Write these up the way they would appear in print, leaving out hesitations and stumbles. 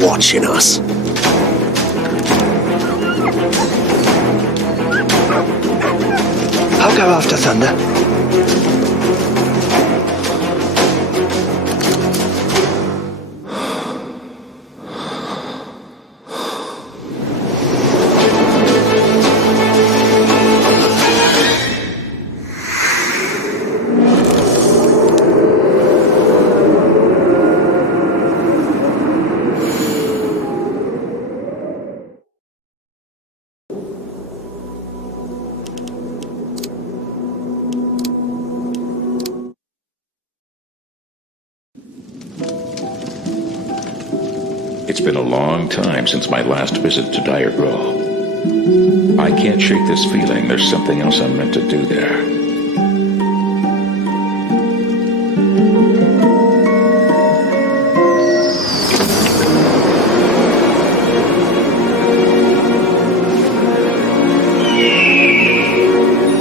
watching us. I'll go after Thunder. It's been a long time since my last visit to Dire Grove. I can't shake this feeling there's something else I'm meant to do there.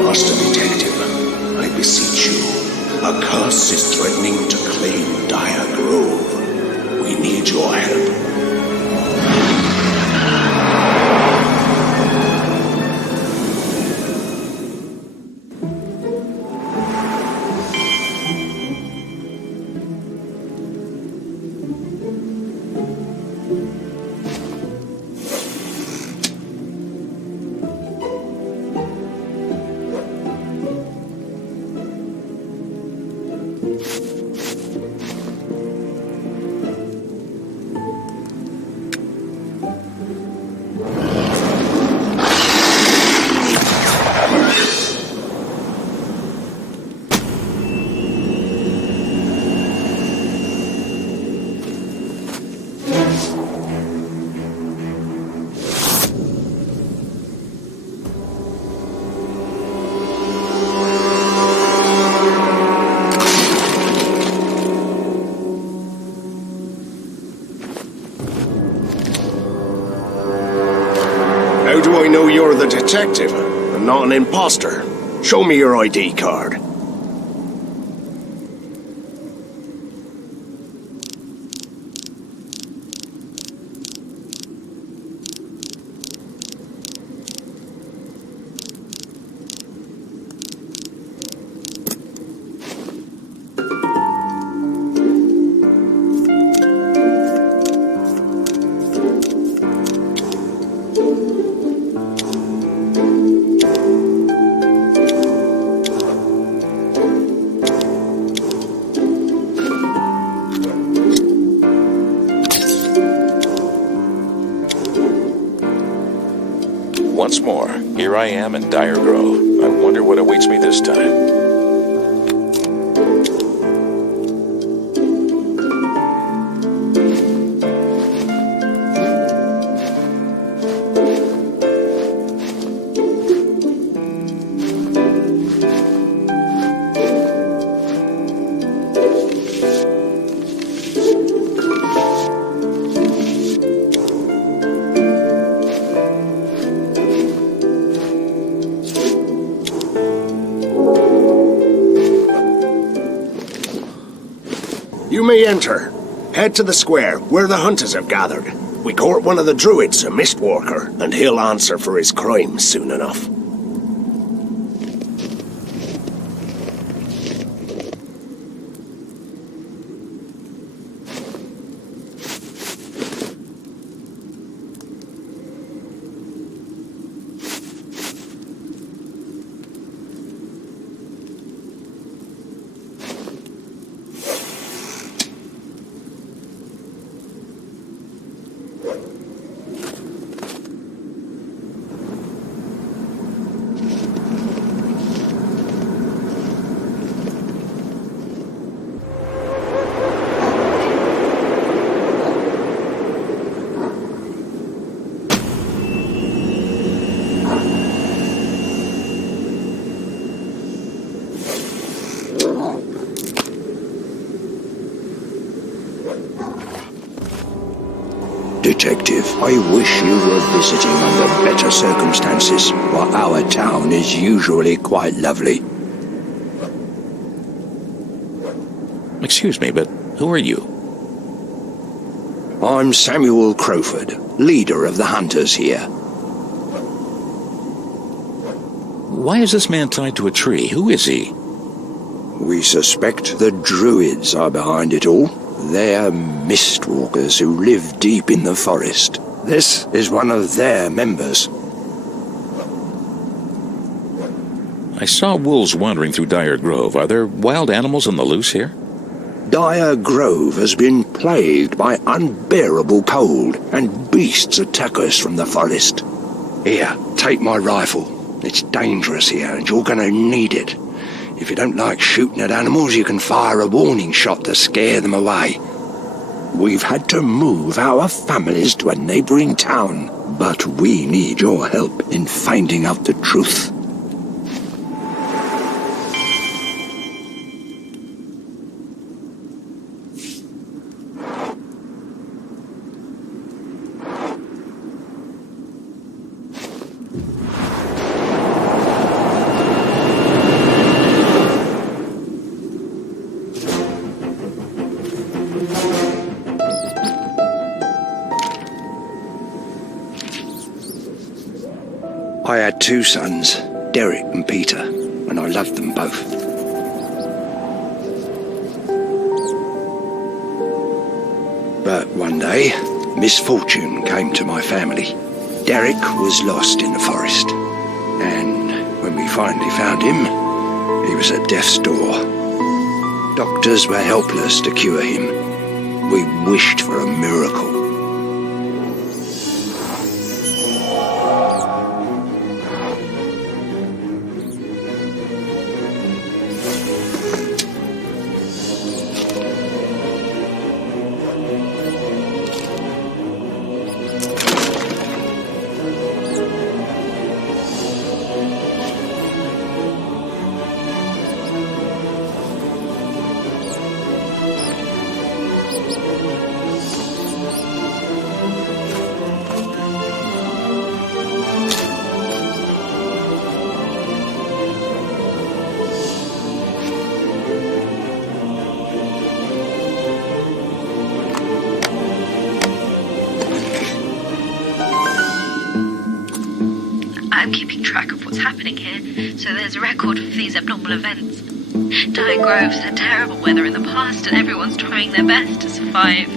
Master Detective, I beseech you. A curse is threatening to claim Dire Grove. We need your help. How do I know you're the detective and not an imposter? Show me your ID card. Once more, here I am in Dire Grove. I wonder what awaits me this time. You may enter. Head to the square, where the hunters have gathered. We caught one of the druids, a Mistwalker, and he'll answer for his crimes soon enough. Detective, I wish you were visiting under better circumstances, but our town is usually quite lovely. Excuse me, but who are you? I'm Samuel Crowford, leader of the hunters here. Why is this man tied to a tree? Who is he? We suspect the Druids are behind it all. They're Mistwalkers who live deep in the forest. This is one of their members. I saw wolves wandering through Dire Grove. Are there wild animals on the loose here? Dire Grove has been plagued by unbearable cold, and beasts attack us from the forest. Here, take my rifle. It's dangerous here, and you're gonna need it. If you don't like shooting at animals, you can fire a warning shot to scare them away. We've had to move our families to a neighboring town, but we need your help in finding out the truth. I had two sons, Derek and Peter, and I loved them both. But one day, misfortune came to my family. Derek was lost in the forest, and when we finally found him, he was at death's door. Doctors were helpless to cure him. We wished for a miracle. I'm keeping track of what's happening here, so there's a record of these abnormal events. Dire Grove's had terrible weather in the past, and everyone's trying their best to survive.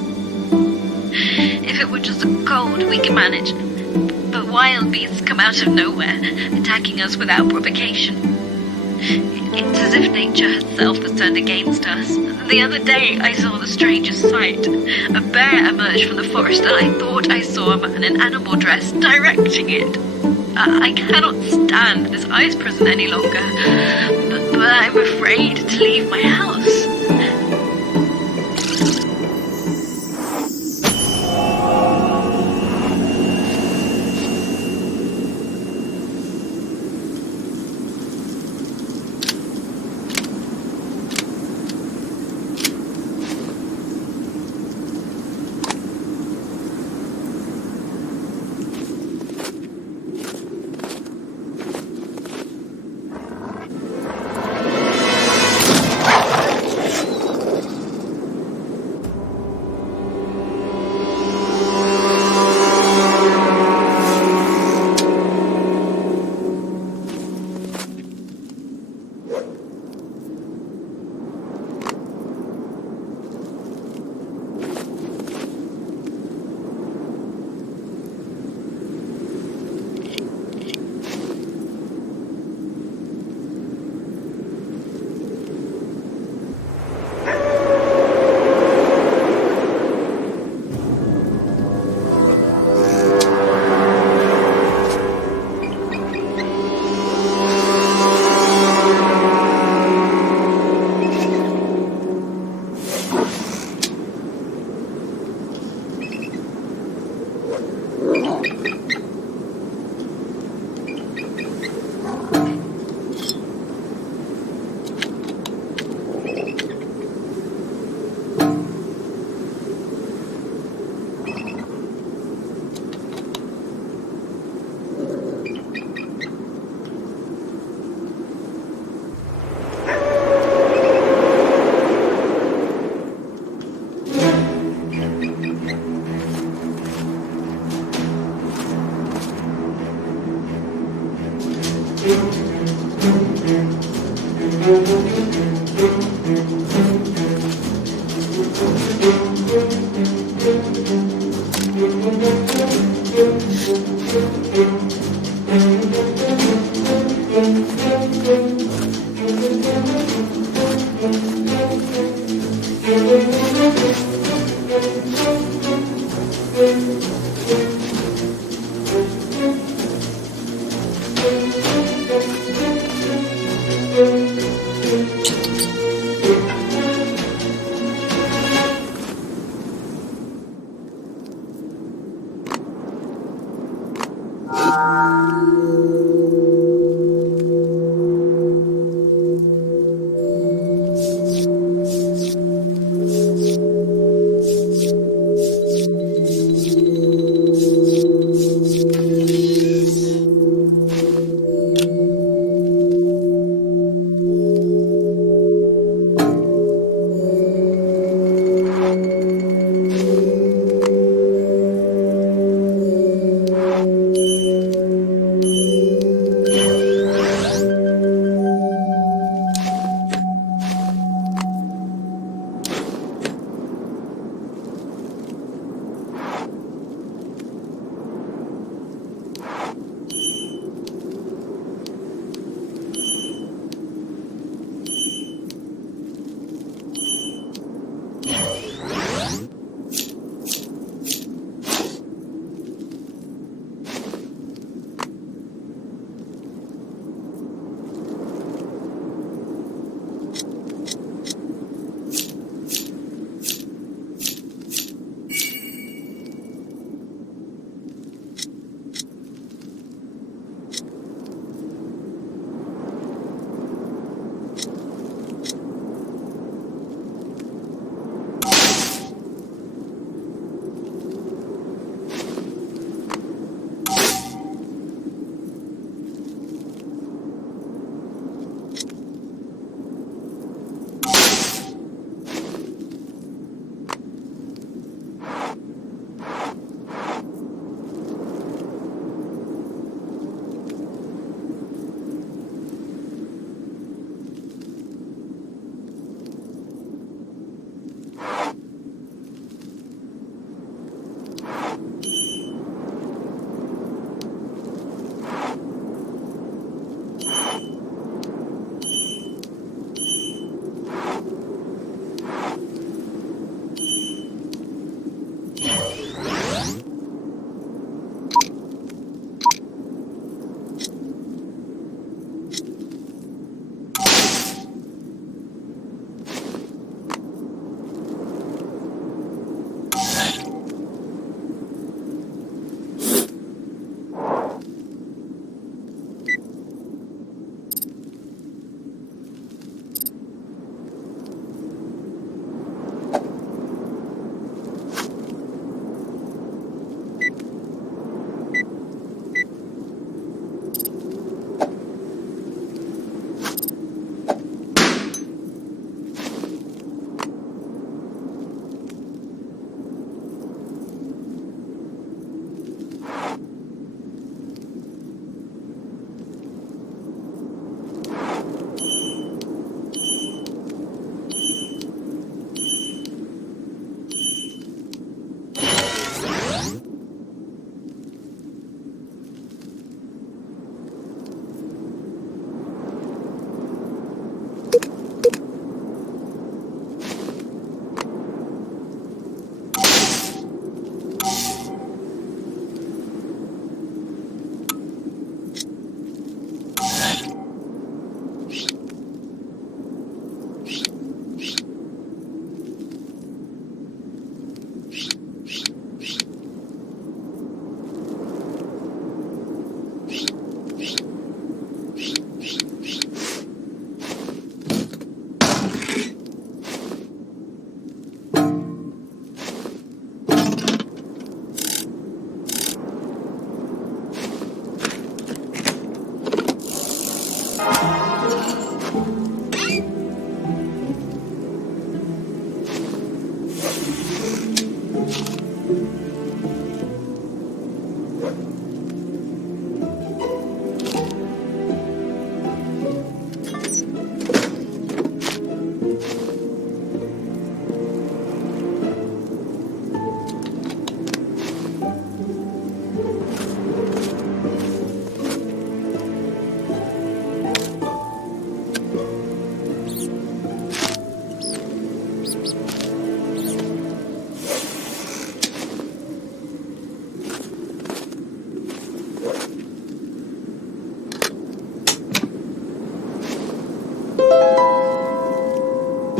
If it were just a cold, we can manage. But wild beasts come out of nowhere, attacking us without provocation. It's as if nature herself has turned against us. The other day, I saw the strangest sight. A bear emerged from the forest, and I thought I saw a man in animal dress directing it. I cannot stand this ice prison any longer, but I'm afraid to leave my house.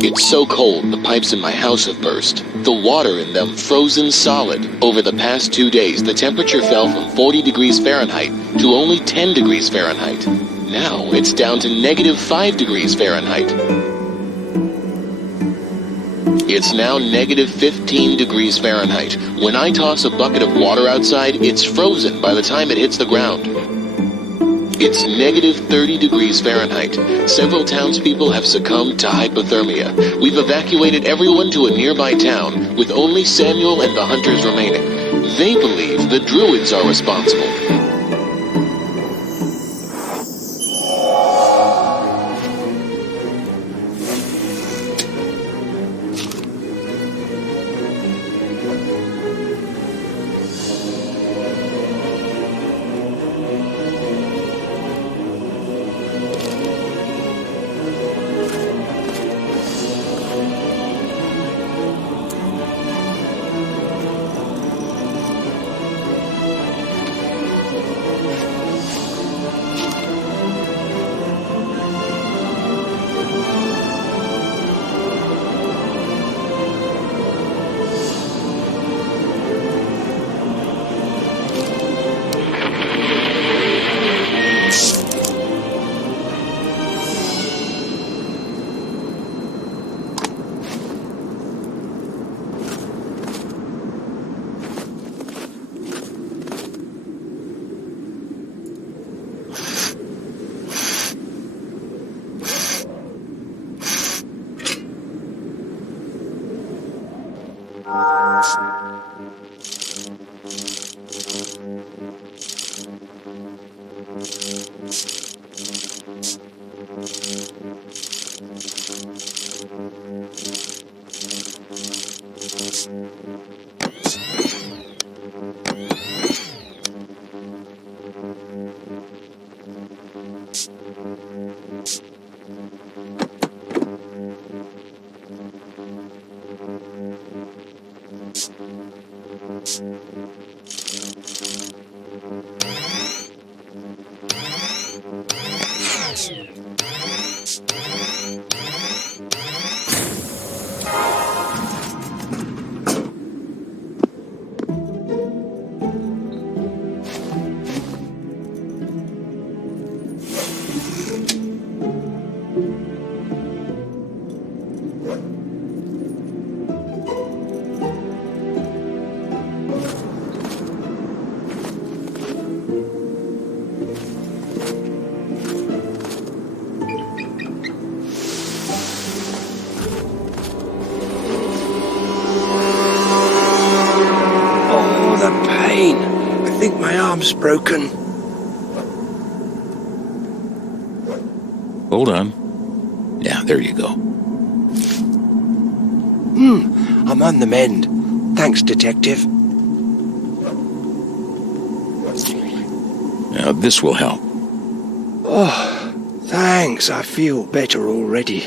It's so cold, the pipes in my house have burst. The water in them frozen solid. Over the past 2 days, the temperature fell from 40 degrees Fahrenheit to only 10 degrees Fahrenheit. Now it's down to -5 degrees Fahrenheit. It's now -15 degrees Fahrenheit. When I toss a bucket of water outside, it's frozen by the time it hits the ground. It's -30 degrees Fahrenheit. Several townspeople have succumbed to hypothermia. We've evacuated everyone to a nearby town, with only Samuel and the hunters remaining. They believe the druids are responsible. I think my arm's broken. Hold on. Yeah, there you go. I'm on the mend. Thanks, Detective. Now, this will help. Oh, thanks. I feel better already.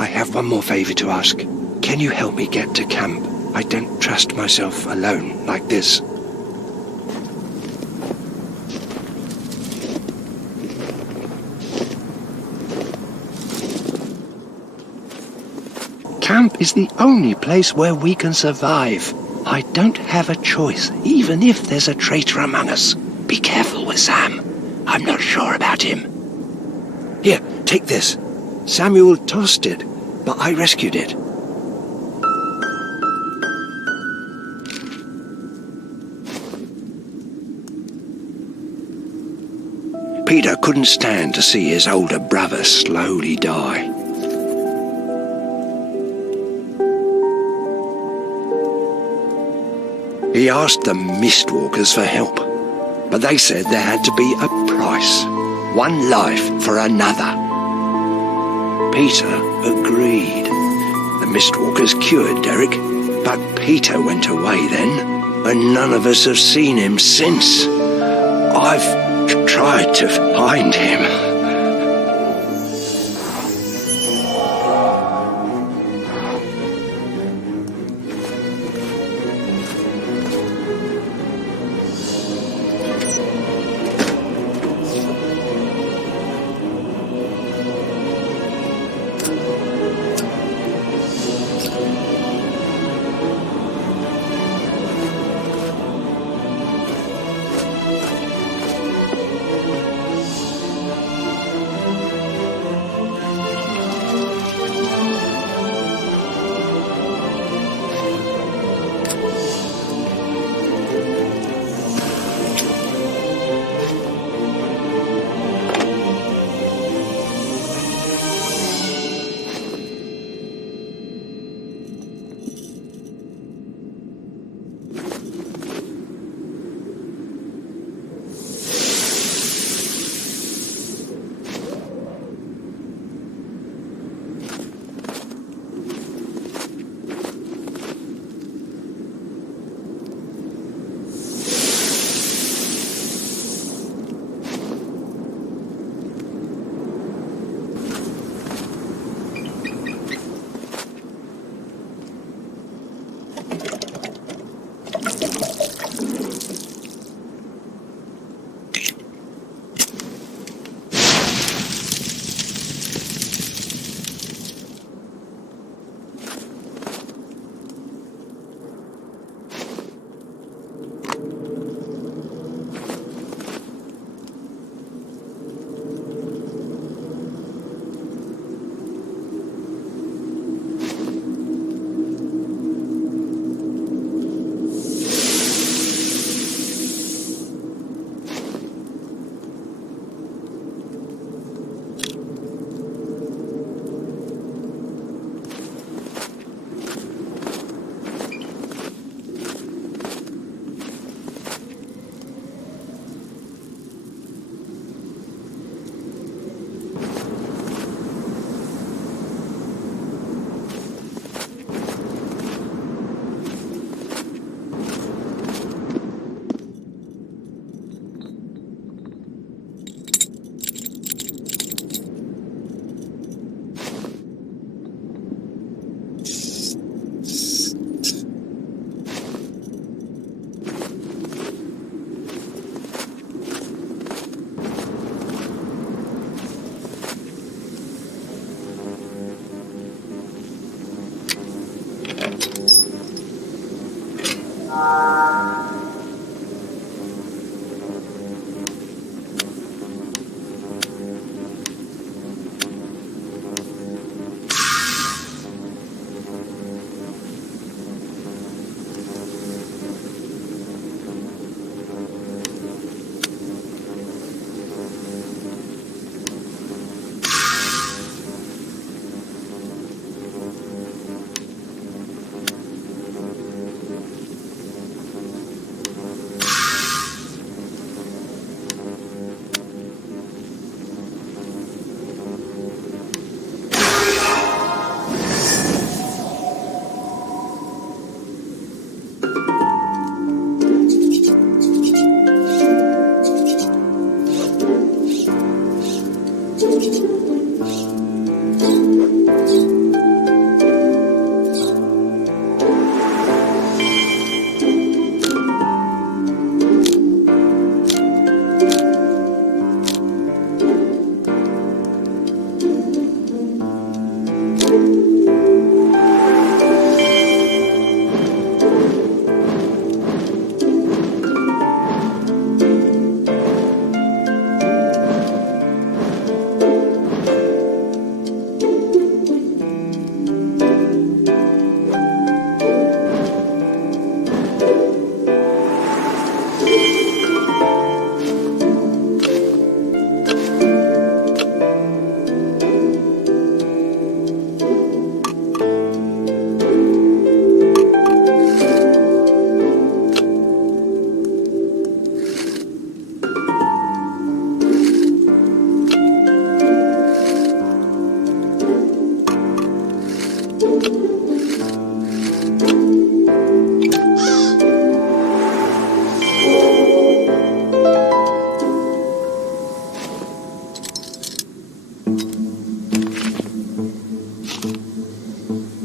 I have one more favor to ask. Can you help me get to camp? I don't trust myself alone like this. Camp is the only place where we can survive. I don't have a choice, even if there's a traitor among us. Be careful with Sam. I'm not sure about him. Here, take this. Samuel tossed it, but I rescued it. Peter couldn't stand to see his older brother slowly die. He asked the Mistwalkers for help, but they said there had to be a price. One life for another. Peter agreed. The Mistwalkers cured Derek, but Peter went away then, and none of us have seen him since. I've tried to find him.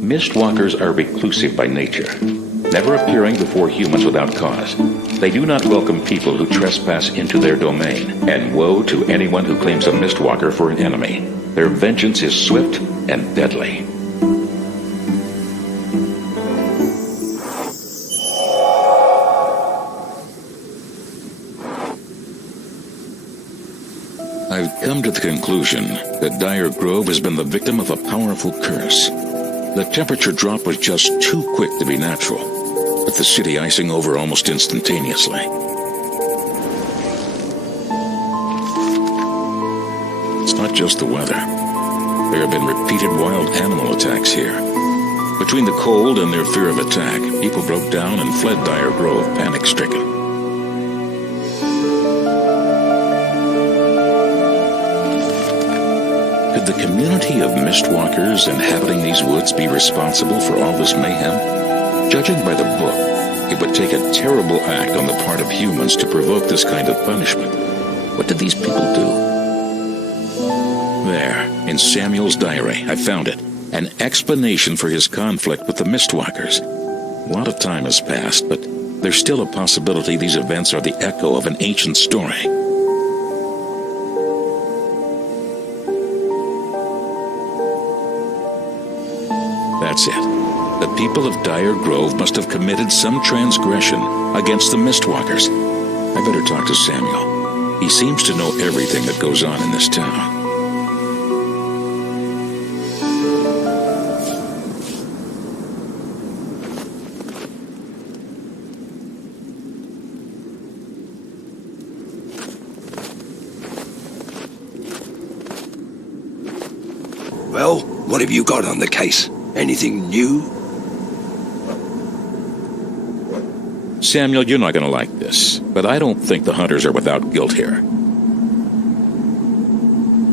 Mistwalkers are reclusive by nature, never appearing before humans without cause. They do not welcome people who trespass into their domain, and woe to anyone who claims a Mistwalker for an enemy. Their vengeance is swift and deadly. I've come to the conclusion that Dire Grove has been the victim of a powerful curse. The temperature drop was just too quick to be natural, with the city icing over almost instantaneously. It's not just the weather. There have been repeated wild animal attacks here. Between the cold and their fear of attack, people broke down and fled Dire Grove, panic-stricken. Could the community of Mistwalkers inhabiting these woods be responsible for all this mayhem? Judging by the book, it would take a terrible act on the part of humans to provoke this kind of punishment. What did these people do? There, in Samuel's diary, I found it. An explanation for his conflict with the Mistwalkers. A lot of time has passed, but there's still a possibility these events are the echo of an ancient story. That's it. The people of Dire Grove must have committed some transgression against the Mistwalkers. I better talk to Samuel. He seems to know everything that goes on in this town. Well, what have you got on the case? Anything new? Samuel, you're not going to like this, but I don't think the hunters are without guilt here.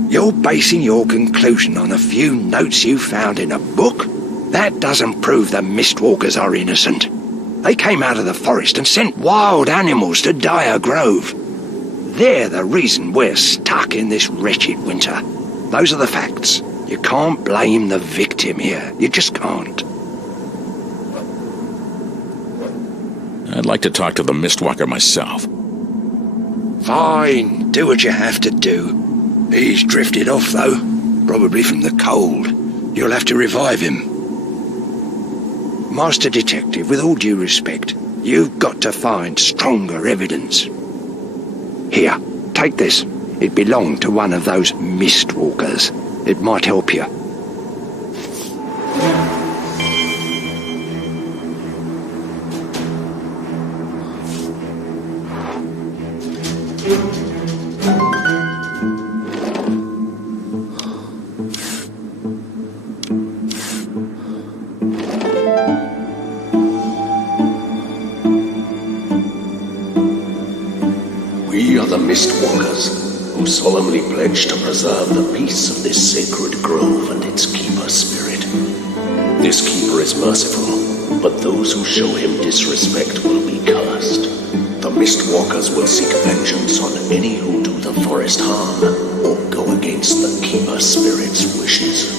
You're basing your conclusion on a few notes you found in a book? That doesn't prove the Mistwalkers are innocent. They came out of the forest and sent wild animals to Dire Grove. They're the reason we're stuck in this wretched winter. Those are the facts. You can't blame the victim here. You just can't. I'd like to talk to the Mistwalker myself. Fine, do what you have to do. He's drifted off, though. Probably from the cold. You'll have to revive him. Master Detective, with all due respect, you've got to find stronger evidence. Here, take this. It belonged to one of those Mistwalkers. It might help you. We are the Mistwalkers, who solemnly pledge to preserve the peace of this sacred grove and its keeper spirit. This keeper is merciful, but those who show him disrespect will be cursed. The Mistwalkers will seek vengeance on any who do the forest harm or go against the keeper spirit's wishes.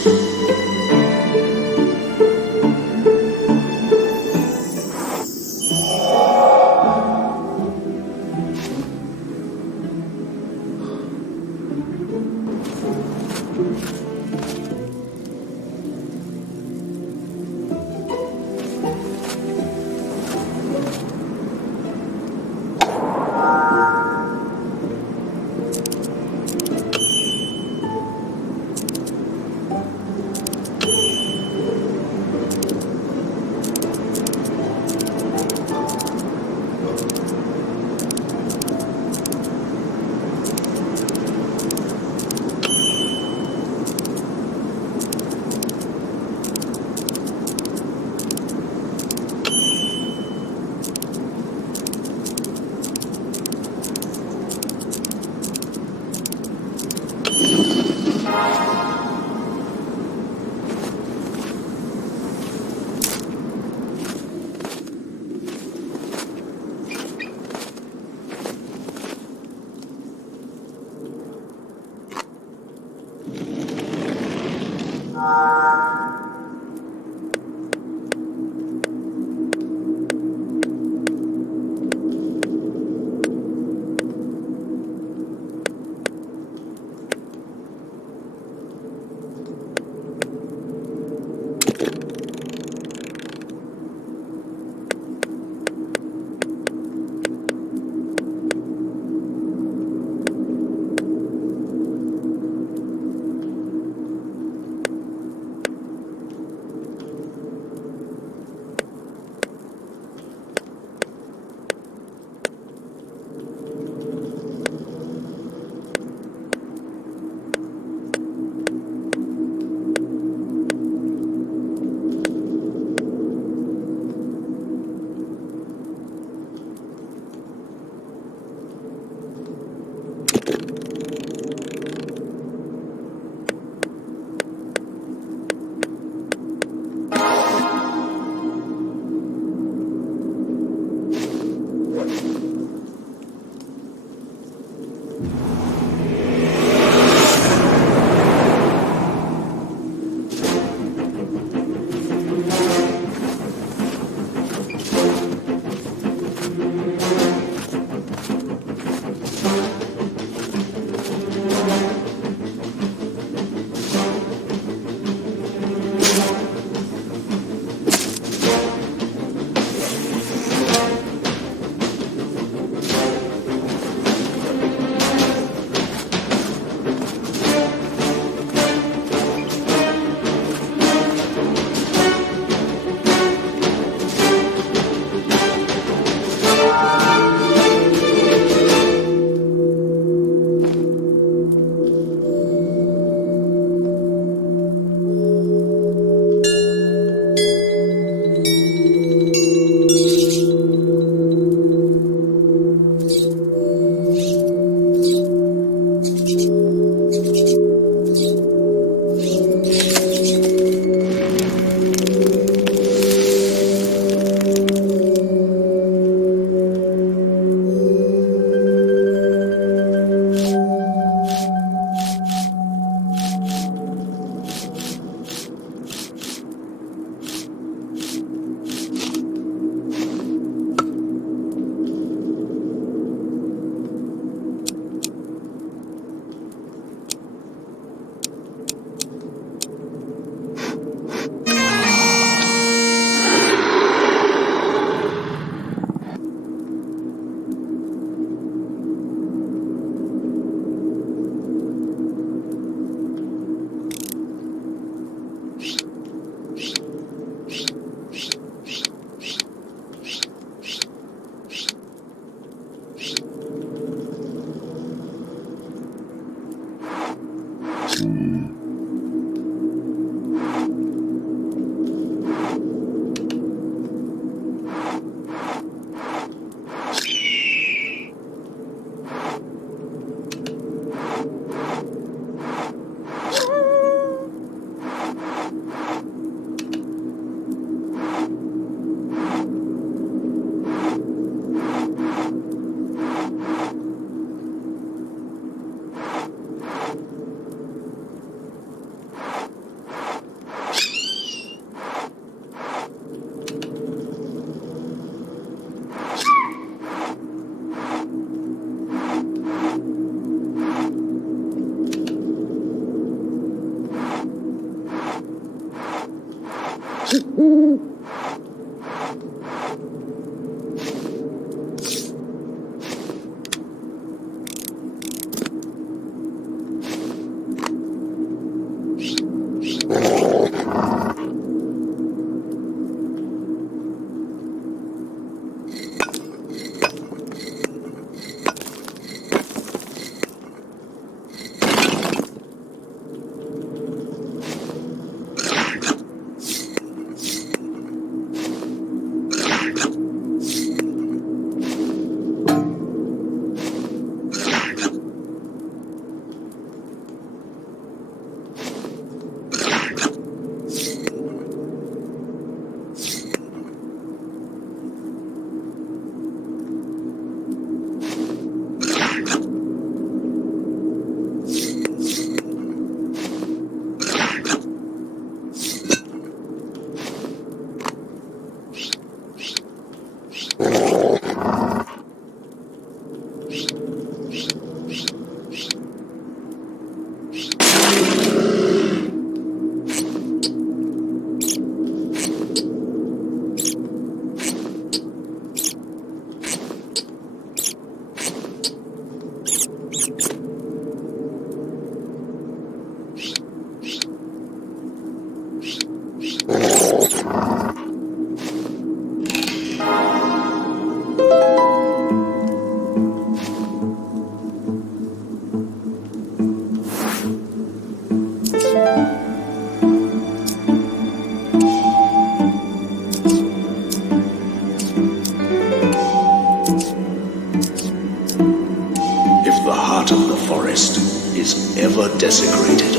Desecrated,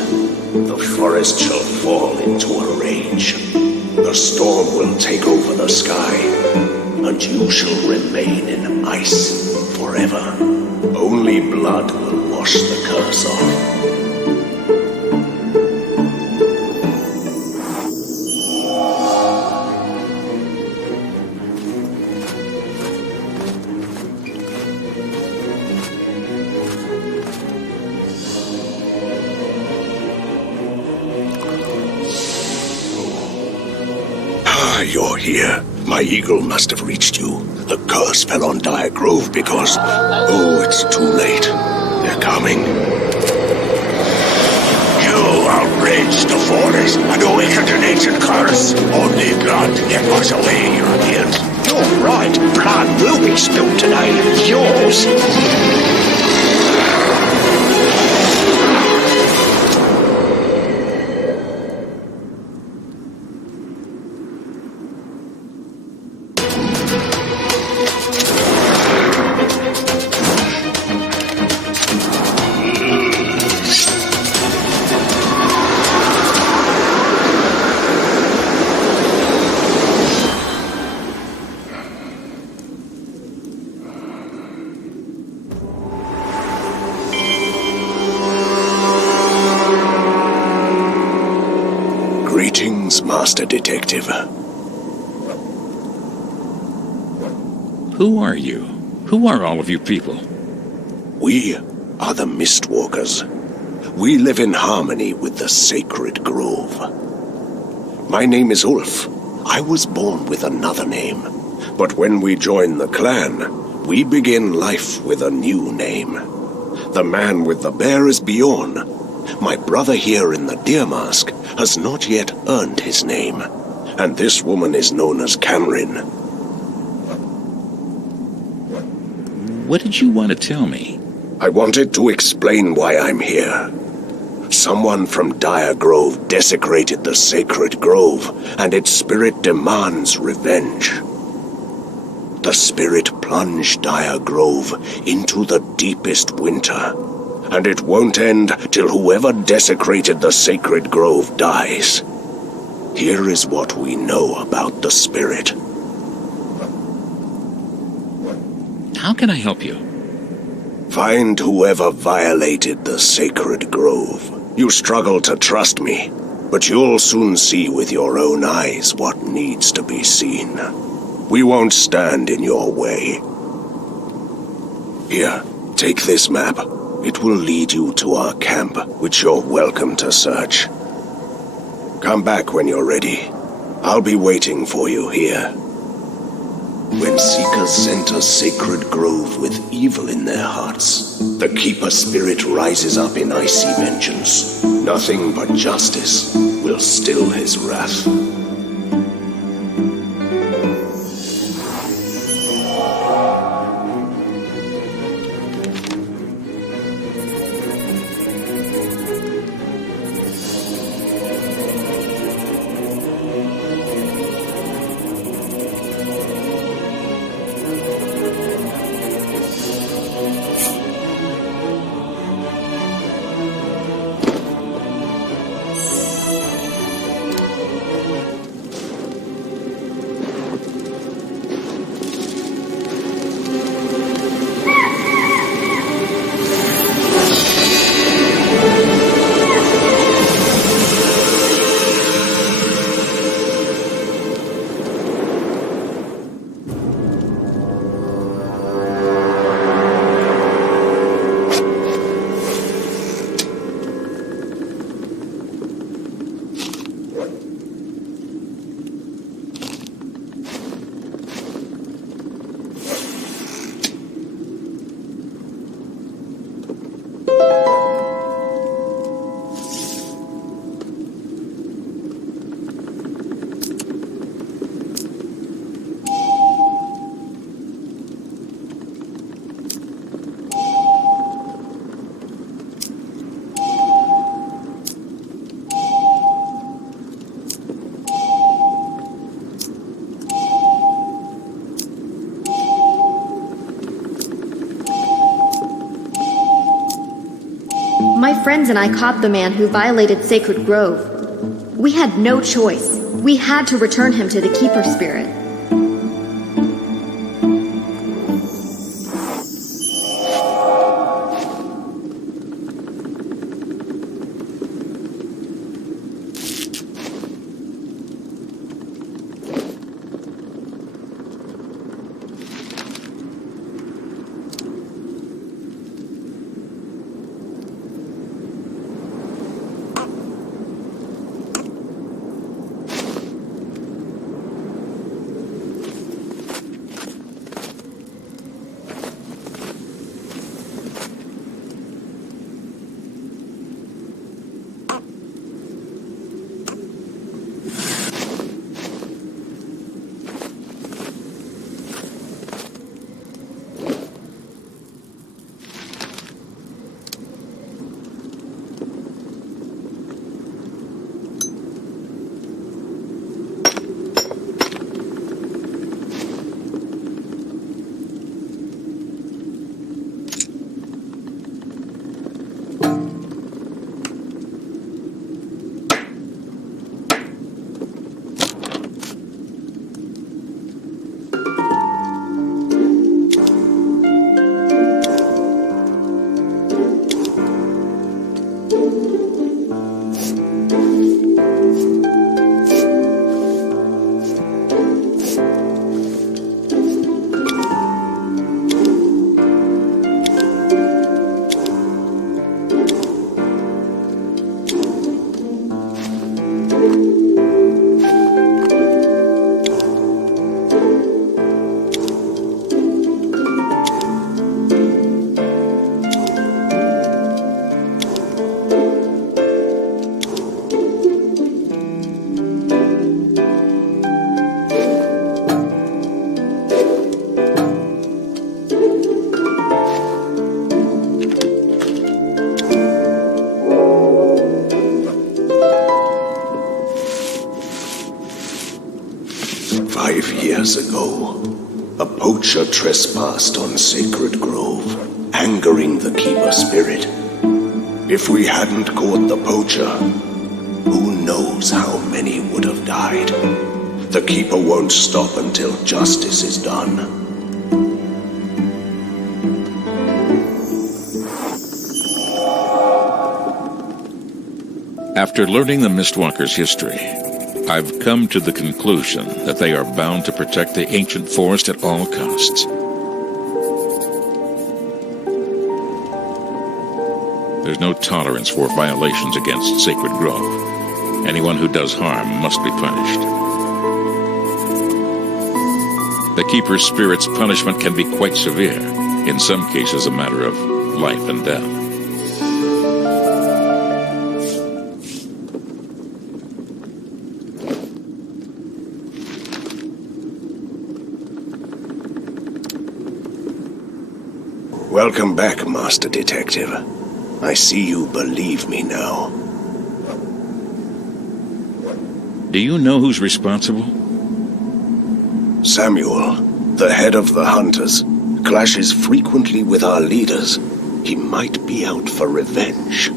the forest shall fall into a rage. The storm will take over the sky, and you shall remain in ice forever. Only blood will wash the curse off. You're here. My eagle must have reached you. The curse fell on Dire Grove because... Oh, it's too late. They're coming. You outraged the forest and awakened an ancient curse. Only blood can wash away your guilt. You're right. Blood will be spilled today. Yours. Greetings, Master Detective. Who are you? Who are all of you people? We are the Mistwalkers. We live in harmony with the sacred grove. My name is Ulf. I was born with another name. But when we join the clan, we begin life with a new name. The man with the bear is Bjorn. My brother here in the deer mask has not yet earned his name. And this woman is known as Camrin. What did you want to tell me? I wanted to explain why I'm here. Someone from Dire Grove desecrated the sacred grove, and its spirit demands revenge. The spirit plunged Dire Grove into the deepest winter, and it won't end till whoever desecrated the sacred grove dies. Here is what we know about the spirit. How can I help you? Find whoever violated the sacred grove. You struggle to trust me, but you'll soon see with your own eyes what needs to be seen. We won't stand in your way. Here, take this map. It will lead you to our camp, which you're welcome to search. Come back when you're ready. I'll be waiting for you here. When seekers enter sacred grove with evil in their hearts, the keeper spirit rises up in icy vengeance. Nothing but justice will still his wrath. My friends and I caught the man who violated Sacred Grove. We had no choice. We had to return him to the Keeper Spirit. years ago, a poacher trespassed on Sacred Grove, angering the Keeper spirit. If we hadn't caught the poacher, who knows how many would have died. The Keeper won't stop until justice is done. After learning the Mistwalkers' history, I've come to the conclusion that they are bound to protect the ancient forest at all costs. There's no tolerance for violations against Sacred Grove. Anyone who does harm must be punished. The Keeper's spirit's punishment can be quite severe, in some cases a matter of life and death. Welcome back, Master Detective. I see you believe me now. Do you know who's responsible? Samuel, the head of the Hunters, clashes frequently with our leaders. He might be out for revenge.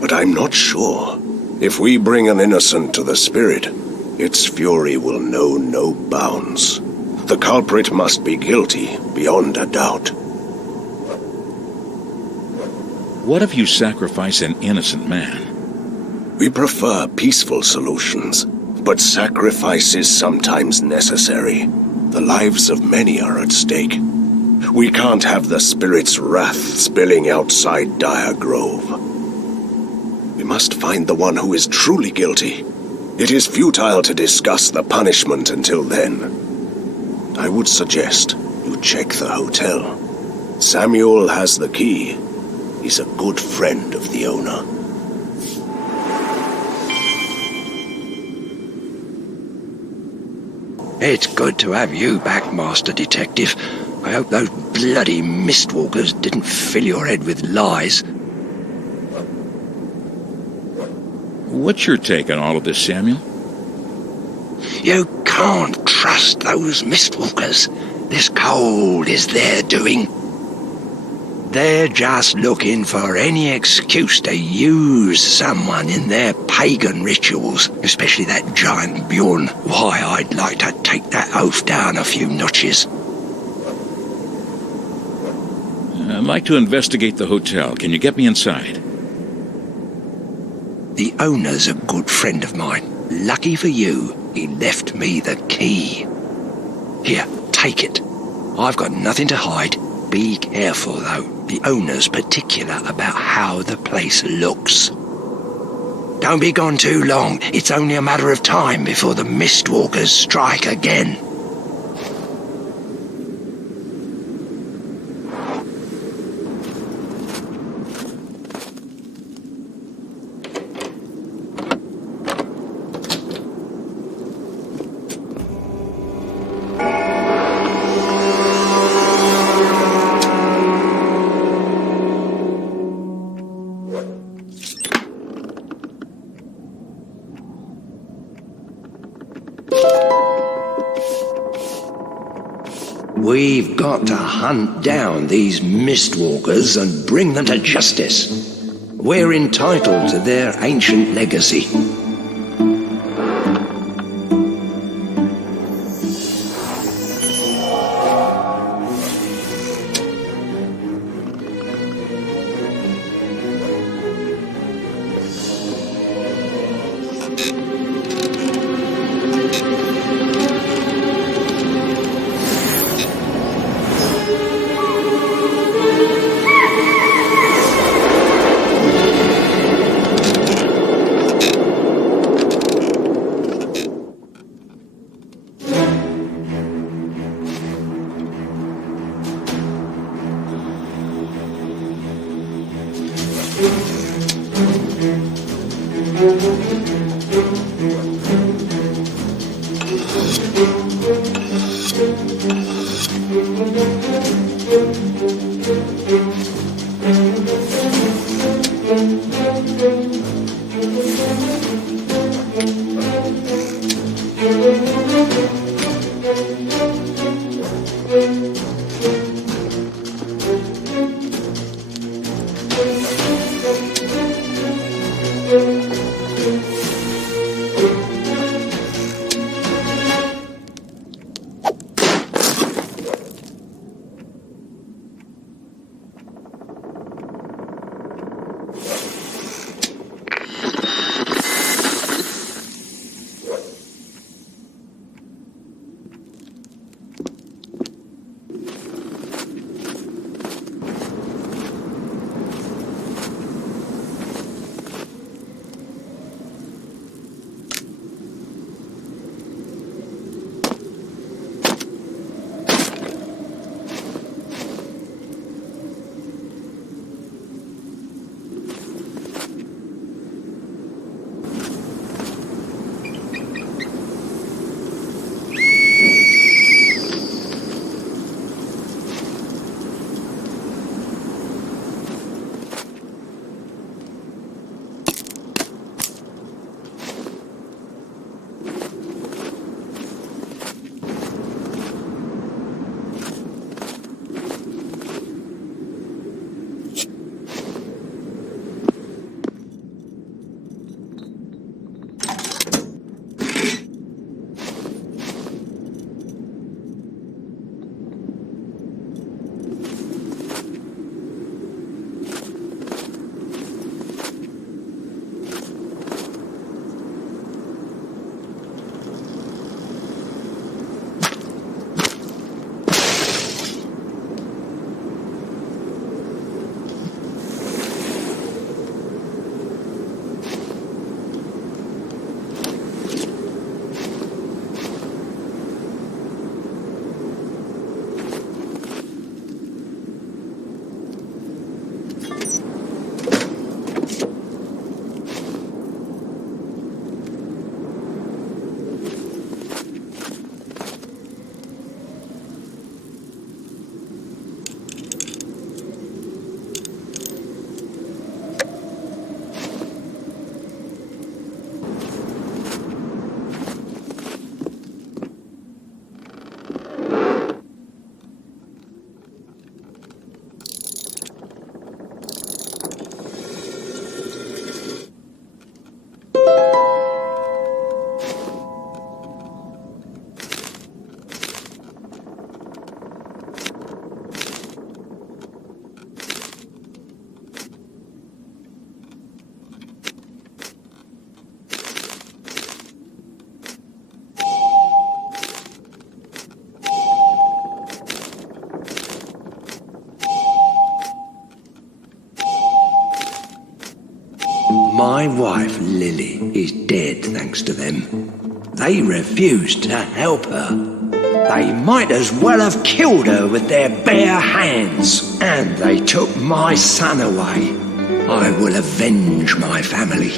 But I'm not sure. If we bring an innocent to the spirit, its fury will know no bounds. The culprit must be guilty, beyond a doubt. What if you sacrifice an innocent man? We prefer peaceful solutions, but sacrifice is sometimes necessary. The lives of many are at stake. We can't have the spirit's wrath spilling outside Dire Grove. We must find the one who is truly guilty. It is futile to discuss the punishment until then. I would suggest you check the hotel. Samuel has the key. He's a good friend of the owner. It's good to have you back, Master Detective. I hope those bloody Mistwalkers didn't fill your head with lies. What's your take on all of this, Samuel? You can't trust those Mistwalkers. This cold is their doing. They're just looking for any excuse to use someone in their pagan rituals, especially that giant Bjorn. Why, I'd like to take that oaf down a few notches. I'd like to investigate the hotel. Can you get me inside? The owner's a good friend of mine. Lucky for you, he left me the key. Here, take it. I've got nothing to hide. Be careful, though. The owner's particular about how the place looks. Don't be gone too long. It's only a matter of time before the Mistwalkers strike again. We've got to hunt down these Mistwalkers and bring them to justice. We're entitled to their ancient legacy. My wife, Lily, is dead thanks to them. They refused to help her. They might as well have killed her with their bare hands. And they took my son away. I will avenge my family.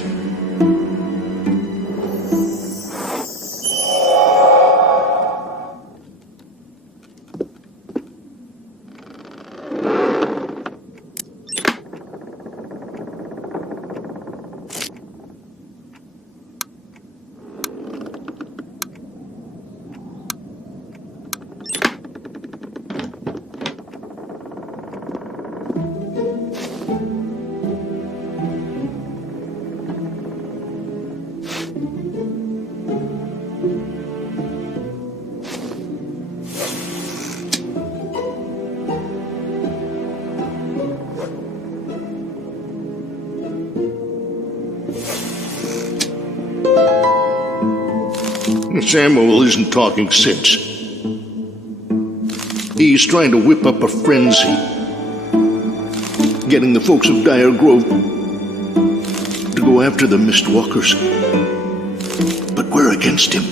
Samuel isn't talking sense. He's trying to whip up a frenzy, getting the folks of Dire Grove to go after the Mistwalkers. But we're against him.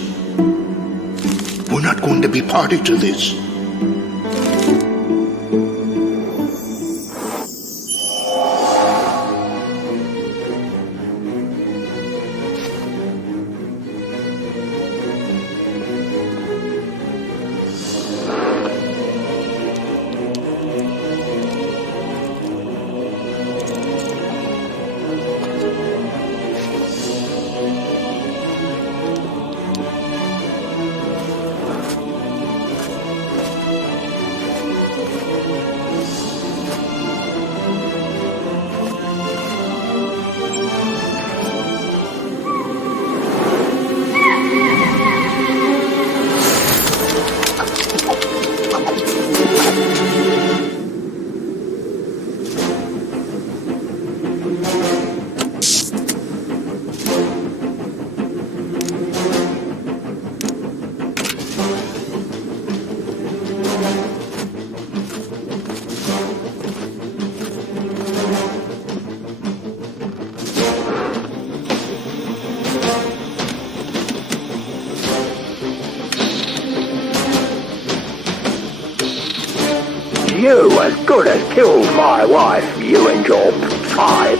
We're not going to be party to this. You as good as killed my wife, you and your tribe.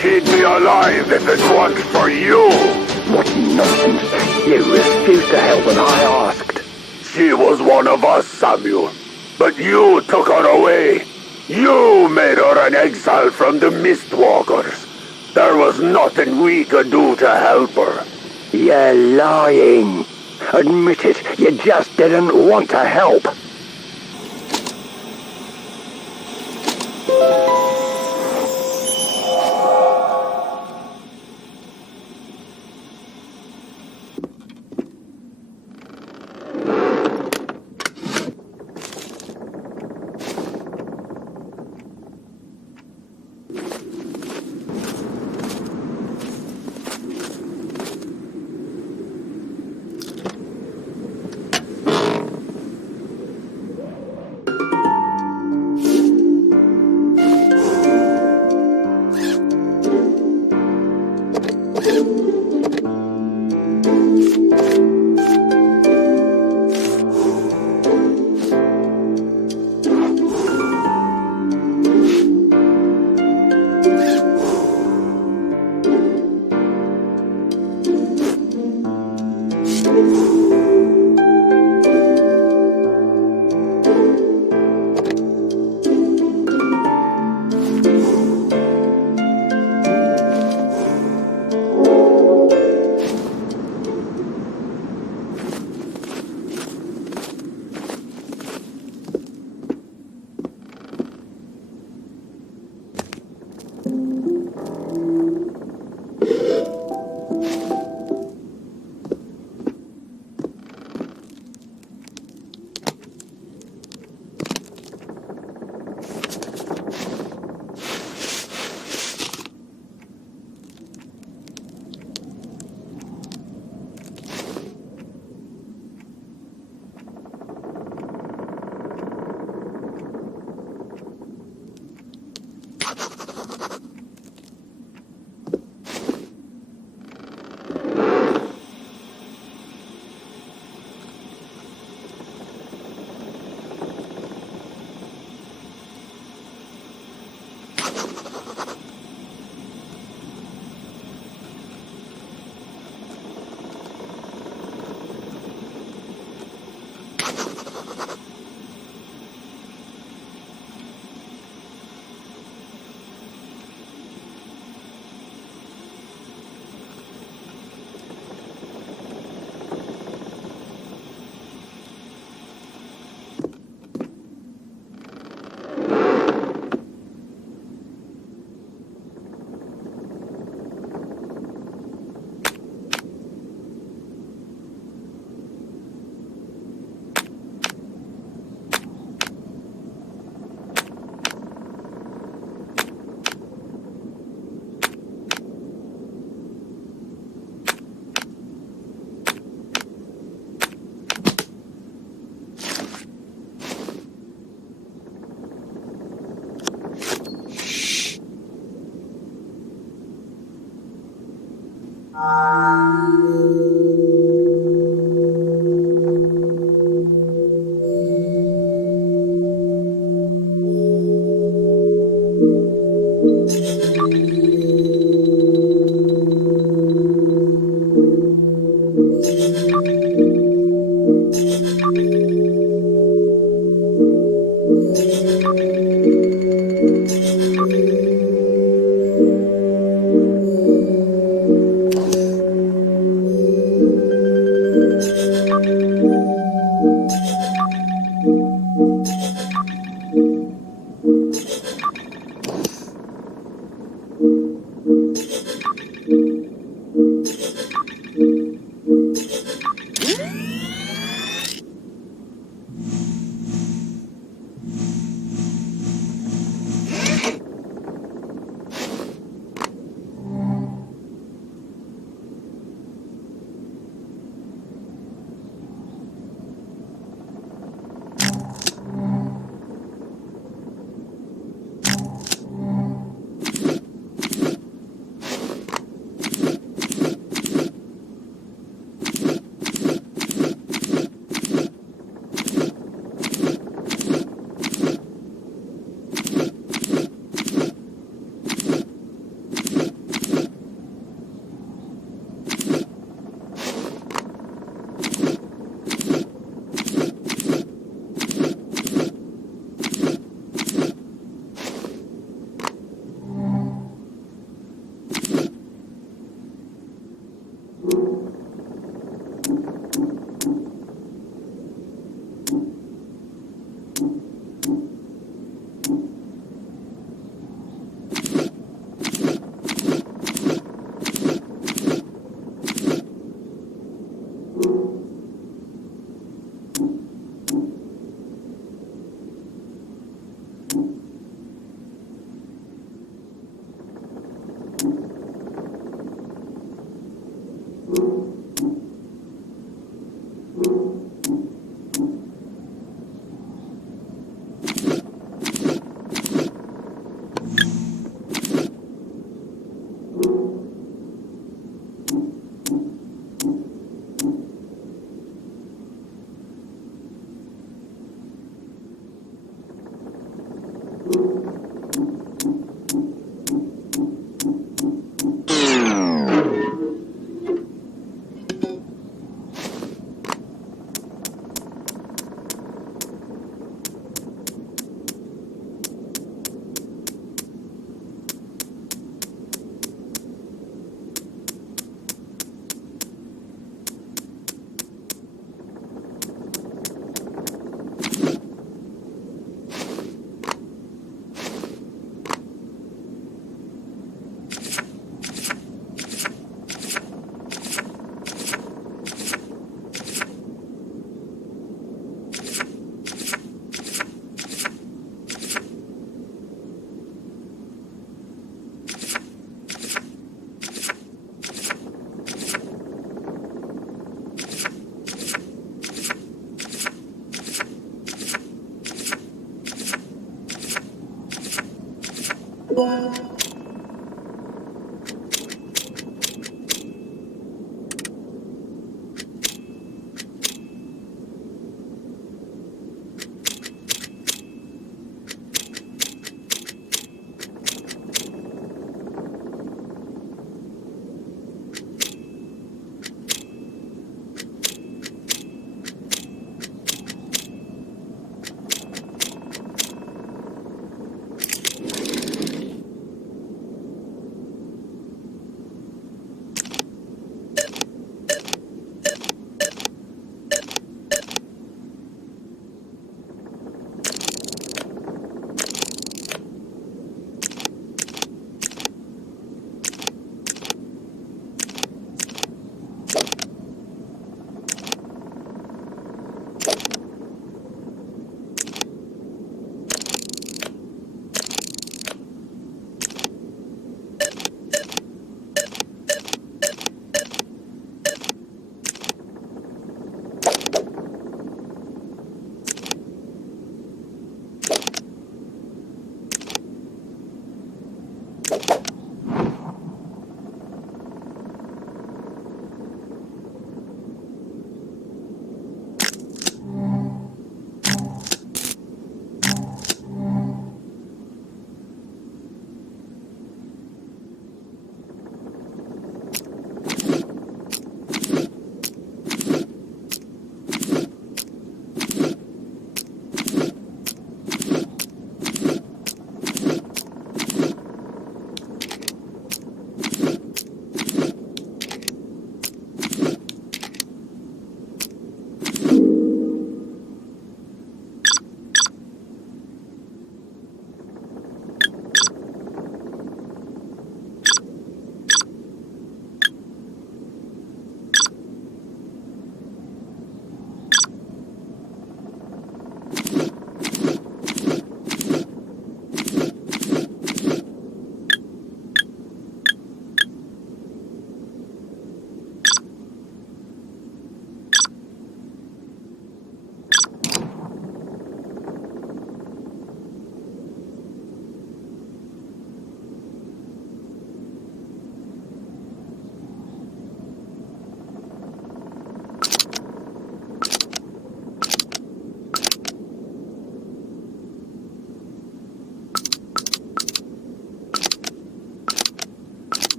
She'd be alive if it weren't for you. What nonsense. You refused to help when I asked. She was one of us, Samuel. But you took her away. You made her an exile from the Mistwalkers. There was nothing we could do to help her. You're lying. Admit it, you just didn't want to help.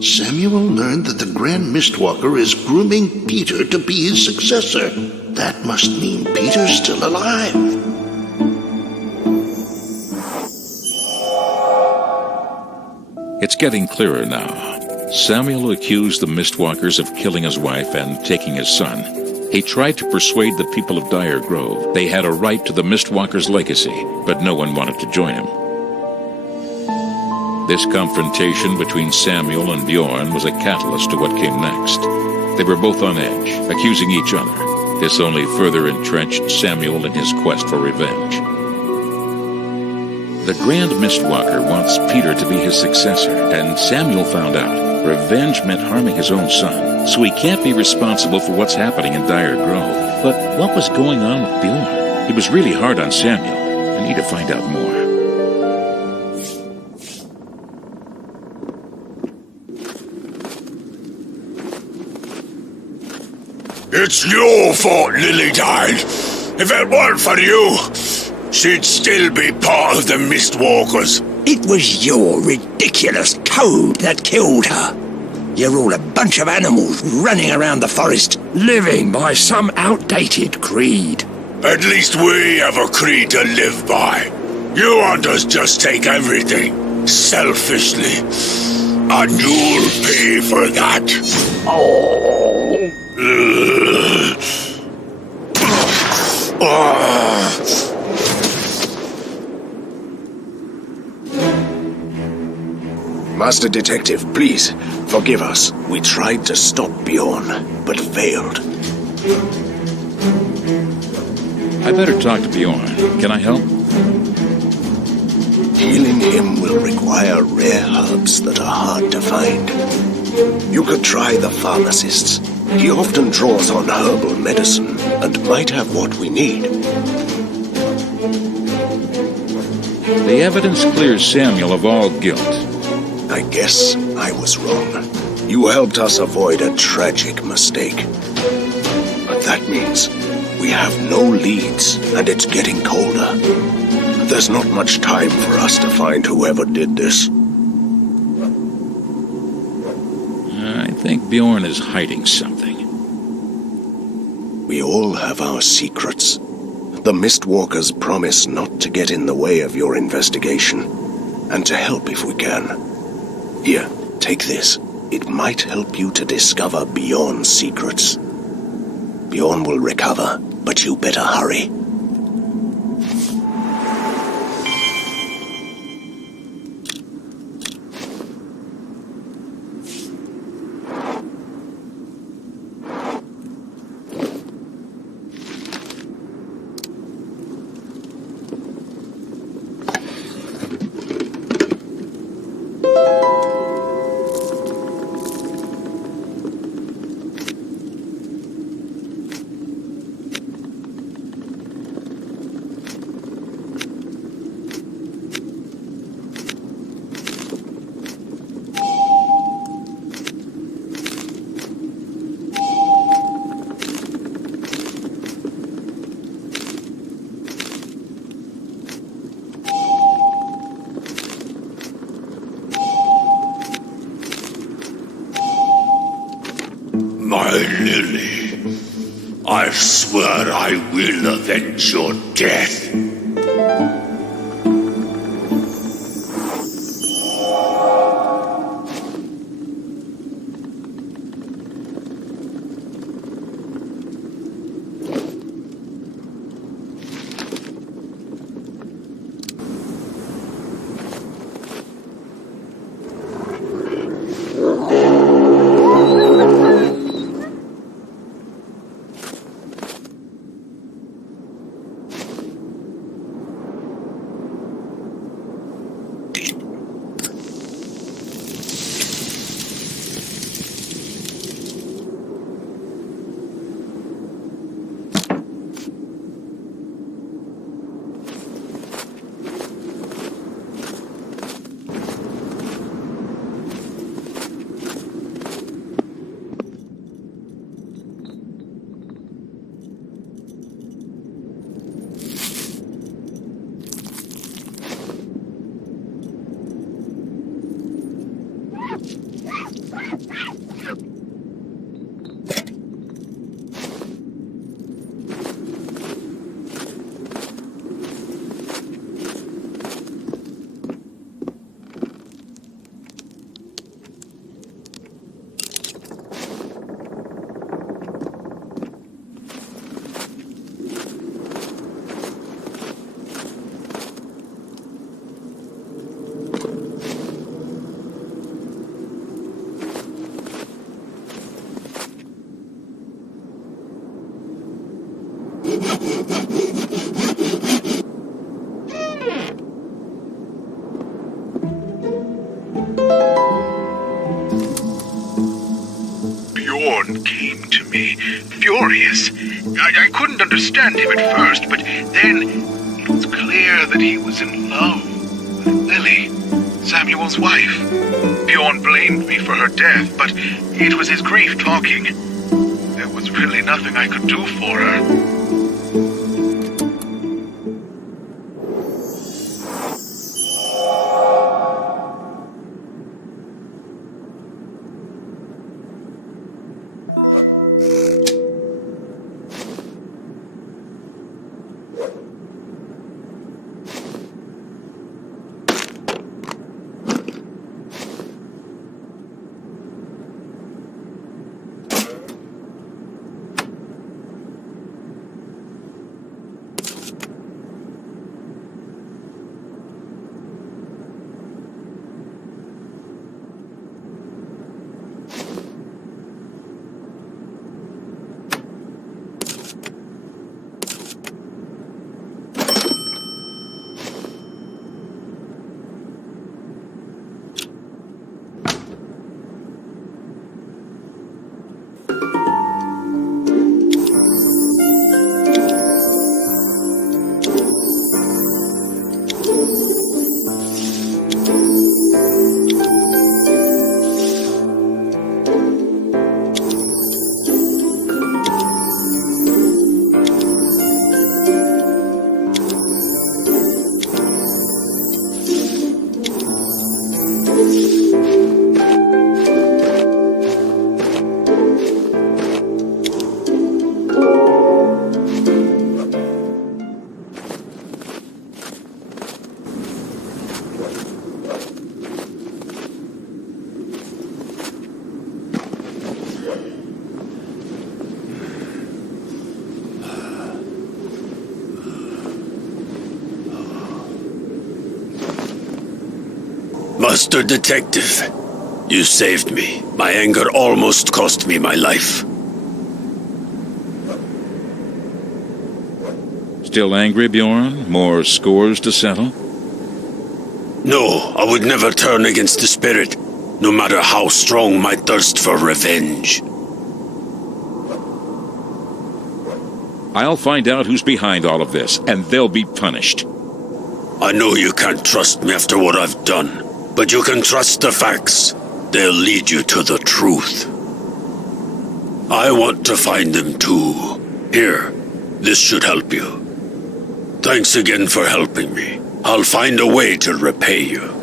Samuel learned that the Grand Mistwalker is grooming Peter to be his successor. That must mean Peter's still alive. It's getting clearer now. Samuel accused the Mistwalkers of killing his wife and taking his son. He tried to persuade the people of Dire Grove they had a right to the Mistwalkers' legacy, but no one wanted to join him. This confrontation between Samuel and Bjorn was a catalyst to what came next. They were both on edge, accusing each other. This only further entrenched Samuel in his quest for revenge. The Grand Mistwalker wants Peter to be his successor, and Samuel found out revenge meant harming his own son, so he can't be responsible for what's happening in Dire Grove. But what was going on with Bjorn? He was really hard on Samuel. I need to find out more. It's your fault Lily died. If it weren't for you, she'd still be part of the Mistwalkers. It was your ridiculous code that killed her. You're all a bunch of animals running around the forest, living by some outdated creed. At least we have a creed to live by. You hunters just take everything, selfishly. And you'll pay for that. Master Detective, please, forgive us. We tried to stop Bjorn, but failed. I better talk to Bjorn. Can I help? Healing him will require rare herbs that are hard to find. You could try the pharmacist's. He often draws on herbal medicine and might have what we need. The evidence clears Samuel of all guilt. I guess I was wrong. You helped us avoid a tragic mistake. But that means we have no leads, and it's getting colder. There's not much time for us to find whoever did this. I think Bjorn is hiding something. We all have our secrets. The Mistwalkers promise not to get in the way of your investigation, and to help if we can. Here, take this. It might help you to discover Bjorn's secrets. Bjorn will recover, but you better hurry. My Lily, I swear I will avenge your death. Bjorn came to me, furious. I couldn't understand him at first, but then it was clear that he was in love with Lily, Samuel's wife. Bjorn blamed me for her death, but it was his grief talking. There was really nothing I could do for her. Master Detective, you saved me. My anger almost cost me my life. Still angry, Bjorn? More scores to settle? No, I would never turn against the spirit, no matter how strong my thirst for revenge. I'll find out who's behind all of this, and they'll be punished. I know you can't trust me after what I've done, but you can trust the facts. They'll lead you to the truth. I want to find them too. Here, this should help you. Thanks again for helping me. I'll find a way to repay you.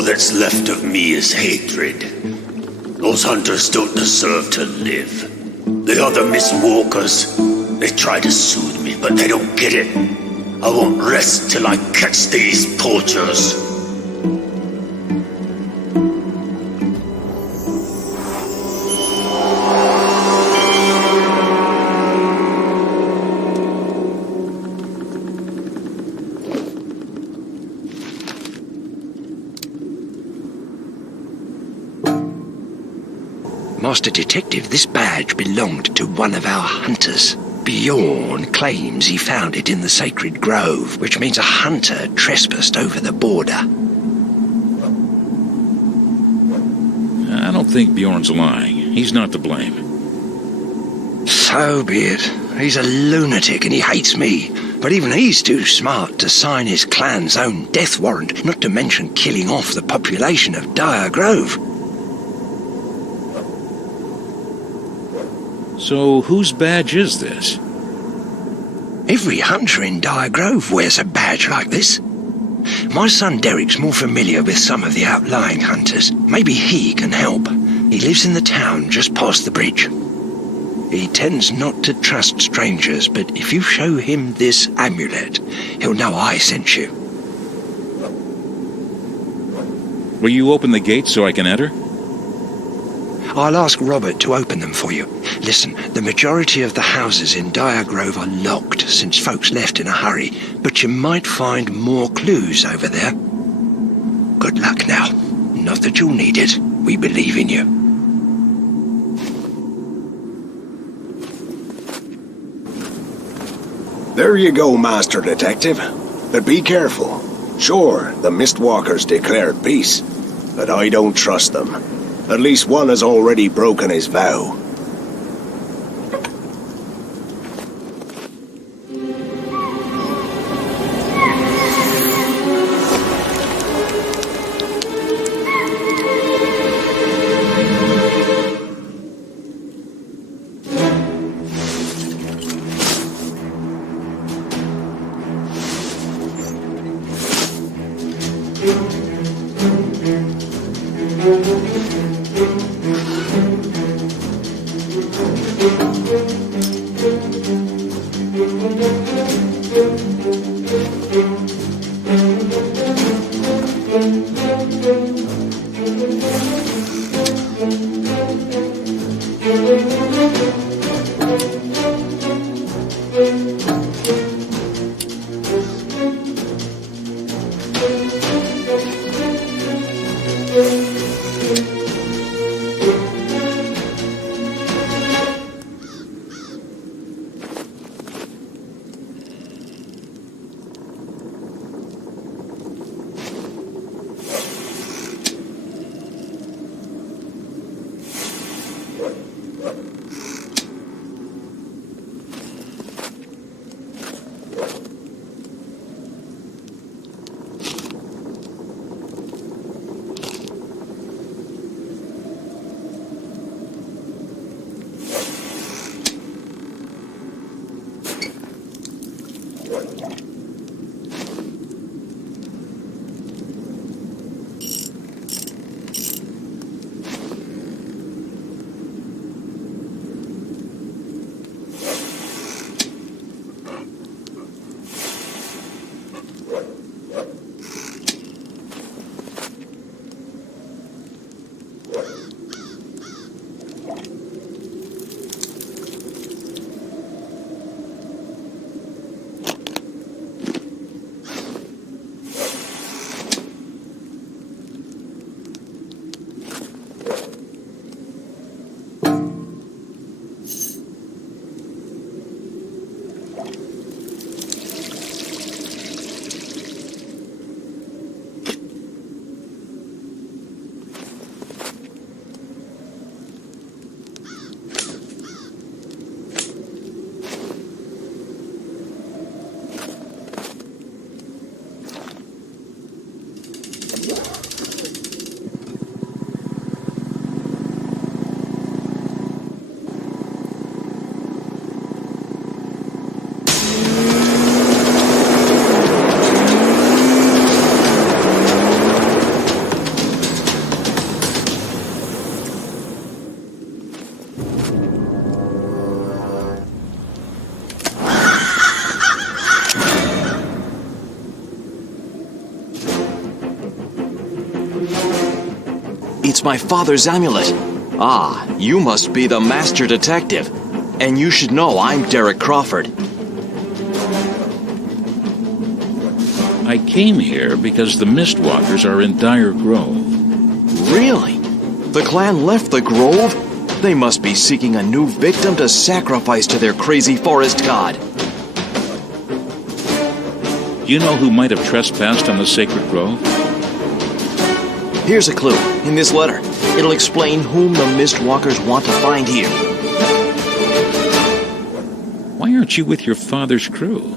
All that's left of me is hatred. Those hunters don't deserve to live. They are the Mistwalkers. They try to soothe me, but they don't get it. I won't rest till I catch these poachers. Master Detective, this badge belonged to one of our hunters. Bjorn claims he found it in the sacred grove, which means a hunter trespassed over the border. I don't think Bjorn's lying. He's not to blame. So be it. He's a lunatic and he hates me. But even he's too smart to sign his clan's own death warrant, not to mention killing off the population of Dire Grove. So whose badge is this? Every hunter in Dire Grove wears a badge like this. My son Derek's more familiar with some of the outlying hunters. Maybe he can help. He lives in the town just past the bridge. He tends not to trust strangers, but if you show him this amulet, he'll know I sent you. Will you open the gate so I can enter? I'll ask Robert to open them for you. Listen, the majority of the houses in Dire Grove are locked since folks left in a hurry, but you might find more clues over there. Good luck now. Not that you'll need it. We believe in you. There you go, Master Detective. But be careful. Sure, the Mistwalkers declared peace, but I don't trust them. At least one has already broken his vow. It's my father's amulet. Ah, you must be the master detective. And you should know I'm Derek Crawford. I came here because the Mistwalkers are in Dire Grove. Really? The clan left the grove? They must be seeking a new victim to sacrifice to their crazy forest god. Do you know who might have trespassed on the sacred grove? Here's a clue, in this letter. It'll explain whom the Mistwalkers want to find here. Why aren't you with your father's crew?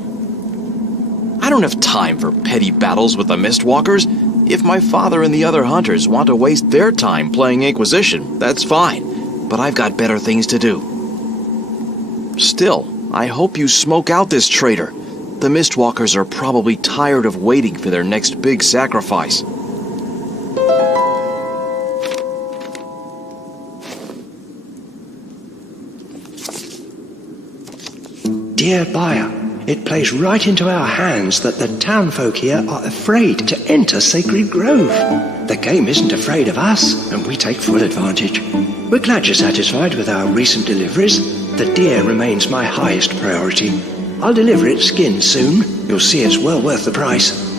I don't have time for petty battles with the Mistwalkers. If my father and the other hunters want to waste their time playing Inquisition, that's fine. But I've got better things to do. Still, I hope you smoke out this traitor. The Mistwalkers are probably tired of waiting for their next big sacrifice. Dear buyer, it plays right into our hands that the townfolk here are afraid to enter Sacred Grove. The game isn't afraid of us, and we take full advantage. We're glad you're satisfied with our recent deliveries. The deer remains my highest priority. I'll deliver it skinned soon. You'll see it's well worth the price.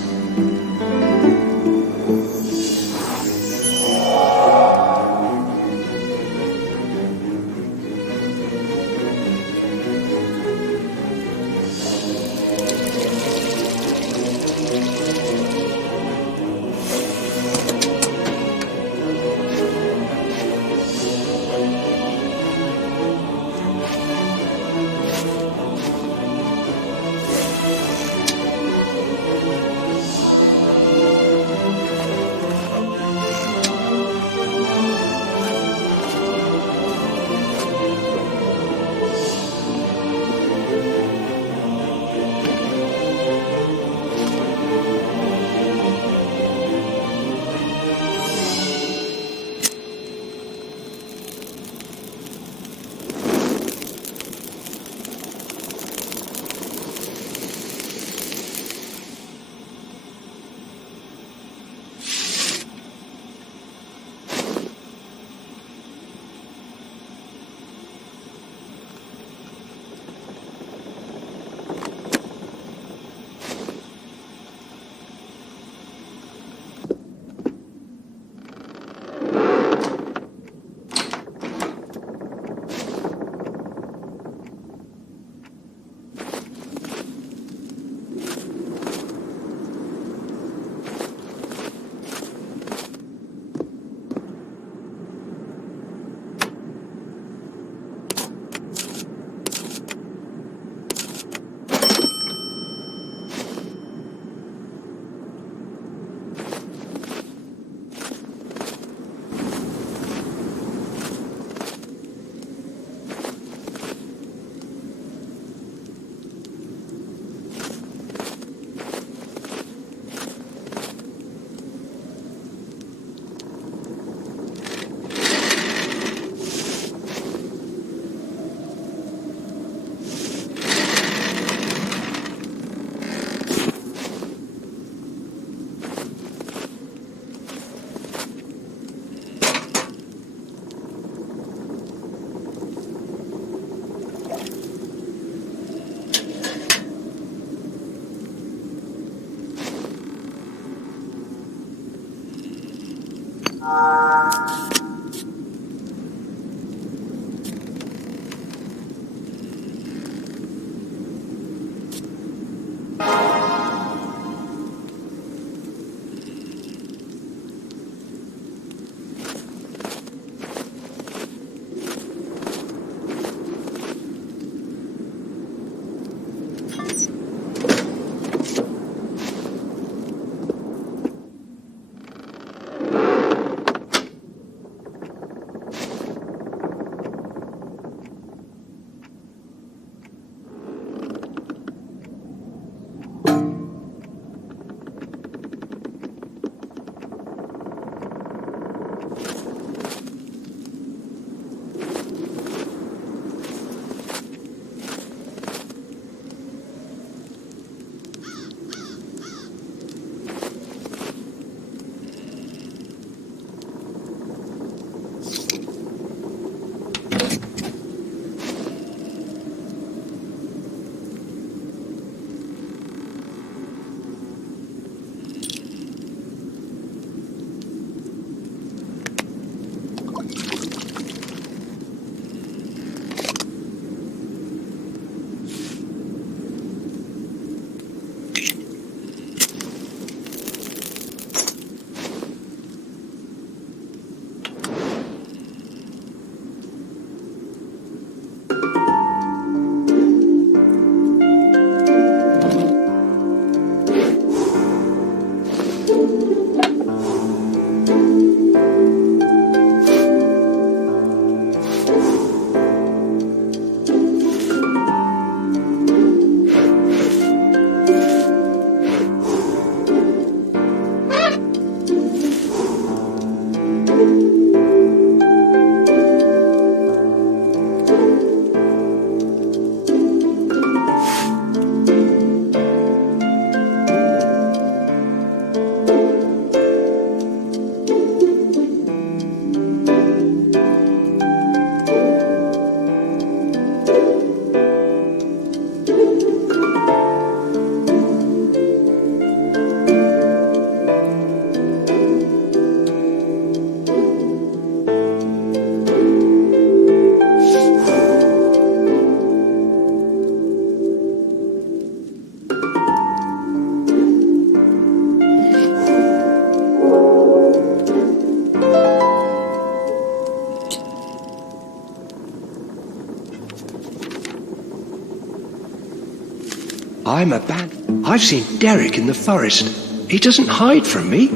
I've seen Derek in the forest. He doesn't hide from me,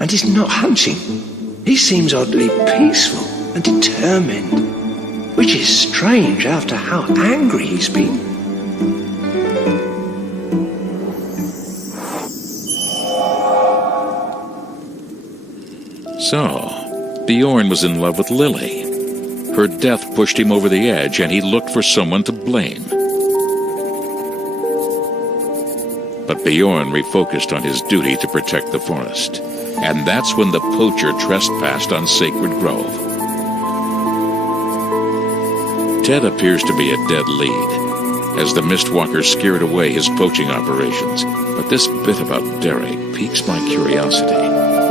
and he's not hunting. He seems oddly peaceful and determined, which is strange after how angry he's been. So, Bjorn was in love with Lily. Her death pushed him over the edge, and he looked for someone to blame. But Bjorn refocused on his duty to protect the forest. And that's when the poacher trespassed on Sacred Grove. Ted appears to be a dead lead, as the Mistwalkers scared away his poaching operations. But this bit about Derek piques my curiosity.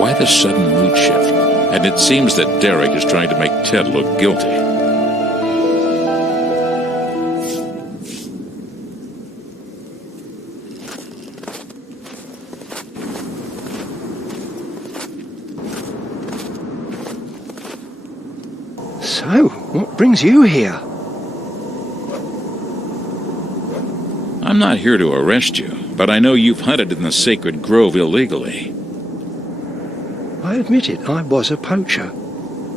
Why the sudden mood shift? And it seems that Derek is trying to make Ted look guilty. So, what brings you here? I'm not here to arrest you, but I know you've hunted in the Sacred Grove illegally. I admit it, I was a poacher.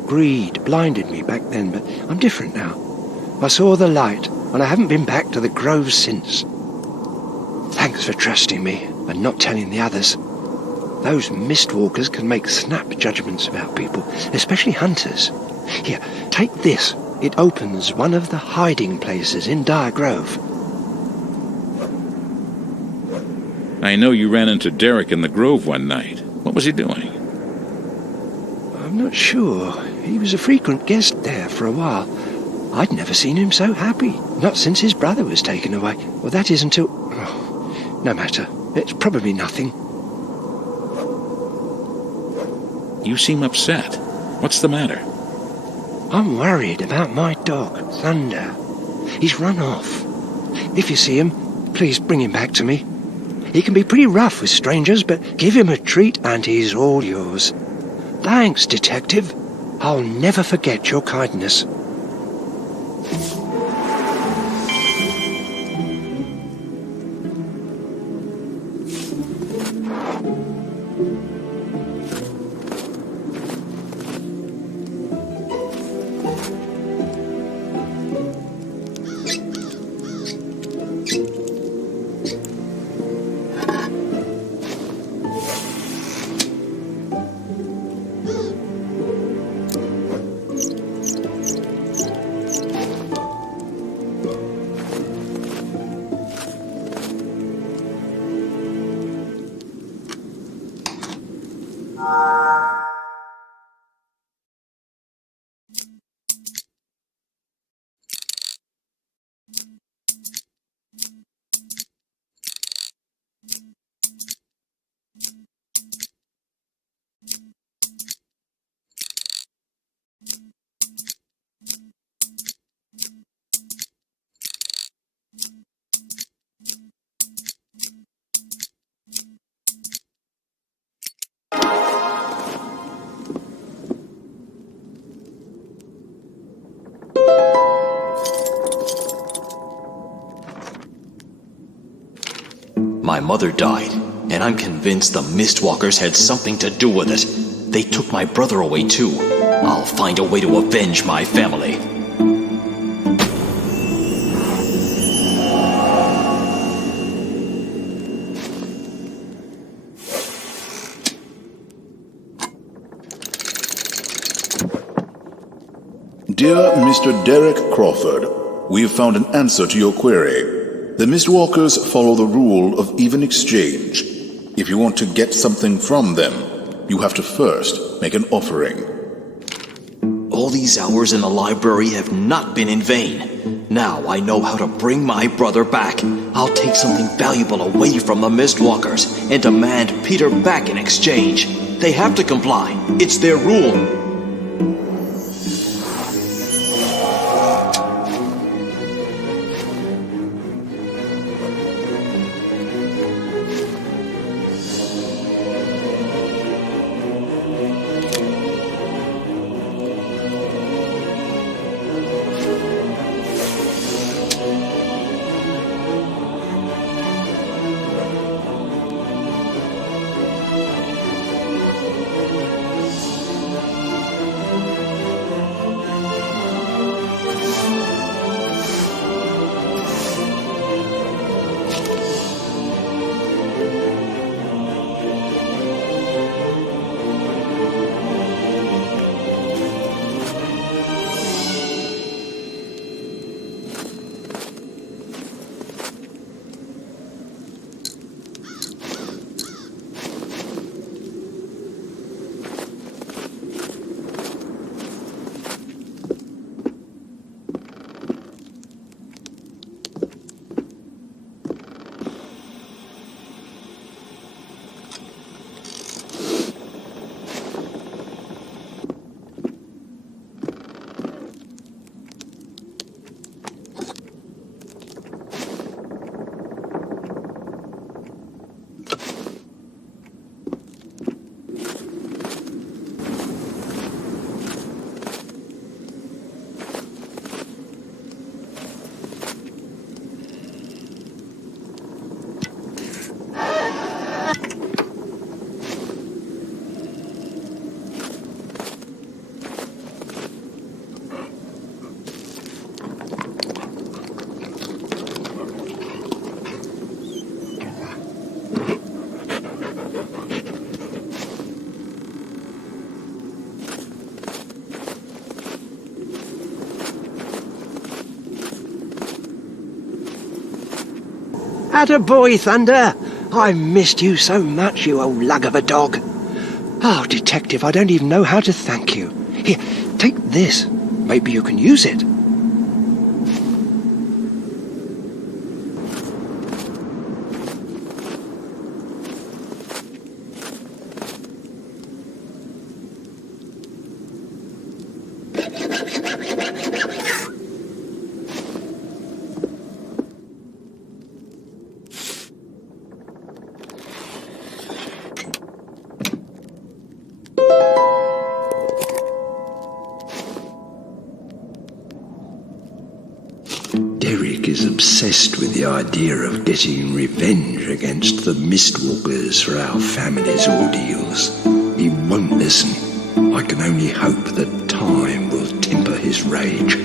Greed blinded me back then, but I'm different now. I saw the light, and I haven't been back to the Grove since. Thanks for trusting me and not telling the others. Those Mistwalkers can make snap judgments about people, especially hunters. Here, take this. It opens one of the hiding places in Dire Grove. I know you ran into Derek in the Grove one night. What was he doing? I'm not sure. He was a frequent guest there for a while. I'd never seen him so happy. Not since his brother was taken away. Well, that is until... Oh, no matter. It's probably nothing. You seem upset. What's the matter? I'm worried about my dog, Thunder. He's run off. If you see him, please bring him back to me. He can be pretty rough with strangers, but give him a treat and he's all yours. Thanks, Detective. I'll never forget your kindness. My mother died, and I'm convinced the Mistwalkers had something to do with it. They took my brother away too. I'll find a way to avenge my family. Dear Mr. Derek Crawford, we have found an answer to your query. The Mistwalkers follow the rule of even exchange. If you want to get something from them, you have to first make an offering. All these hours in the library have not been in vain. Now I know how to bring my brother back. I'll take something valuable away from the Mistwalkers and demand Peter back in exchange. They have to comply. It's their rule. Attaboy, Thunder! I missed you so much, you old lug of a dog. Oh, Detective, I don't even know how to thank you. Here, take this. Maybe you can use it. Derek is obsessed with the idea of getting revenge against the Mistwalkers for our family's ordeals. He won't listen. I can only hope that time will temper his rage.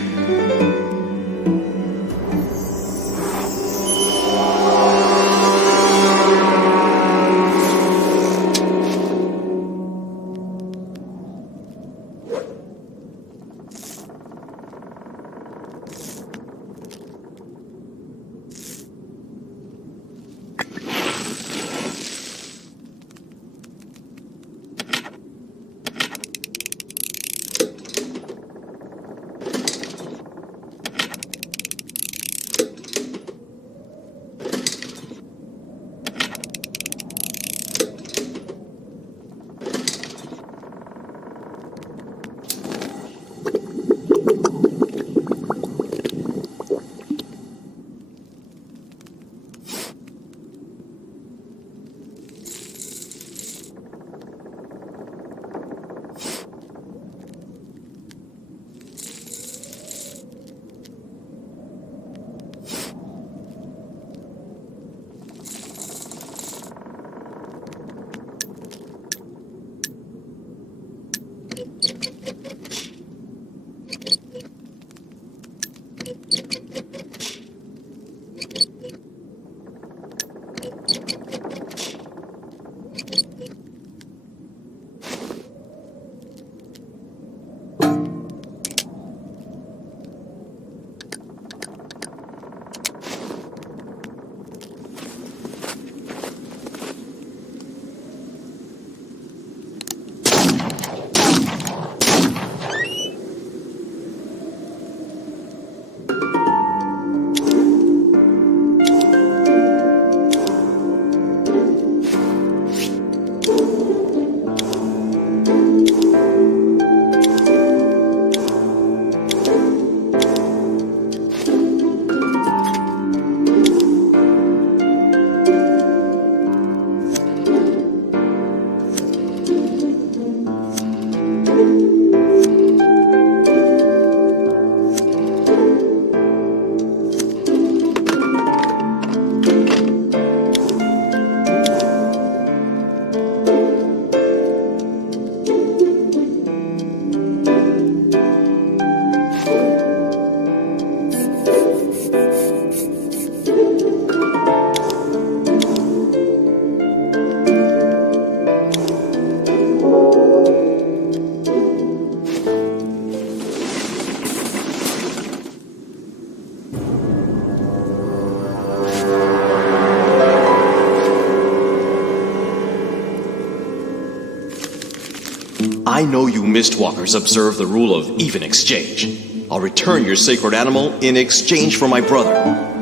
I know you Mistwalkers observe the rule of even exchange. I'll return your sacred animal in exchange for my brother.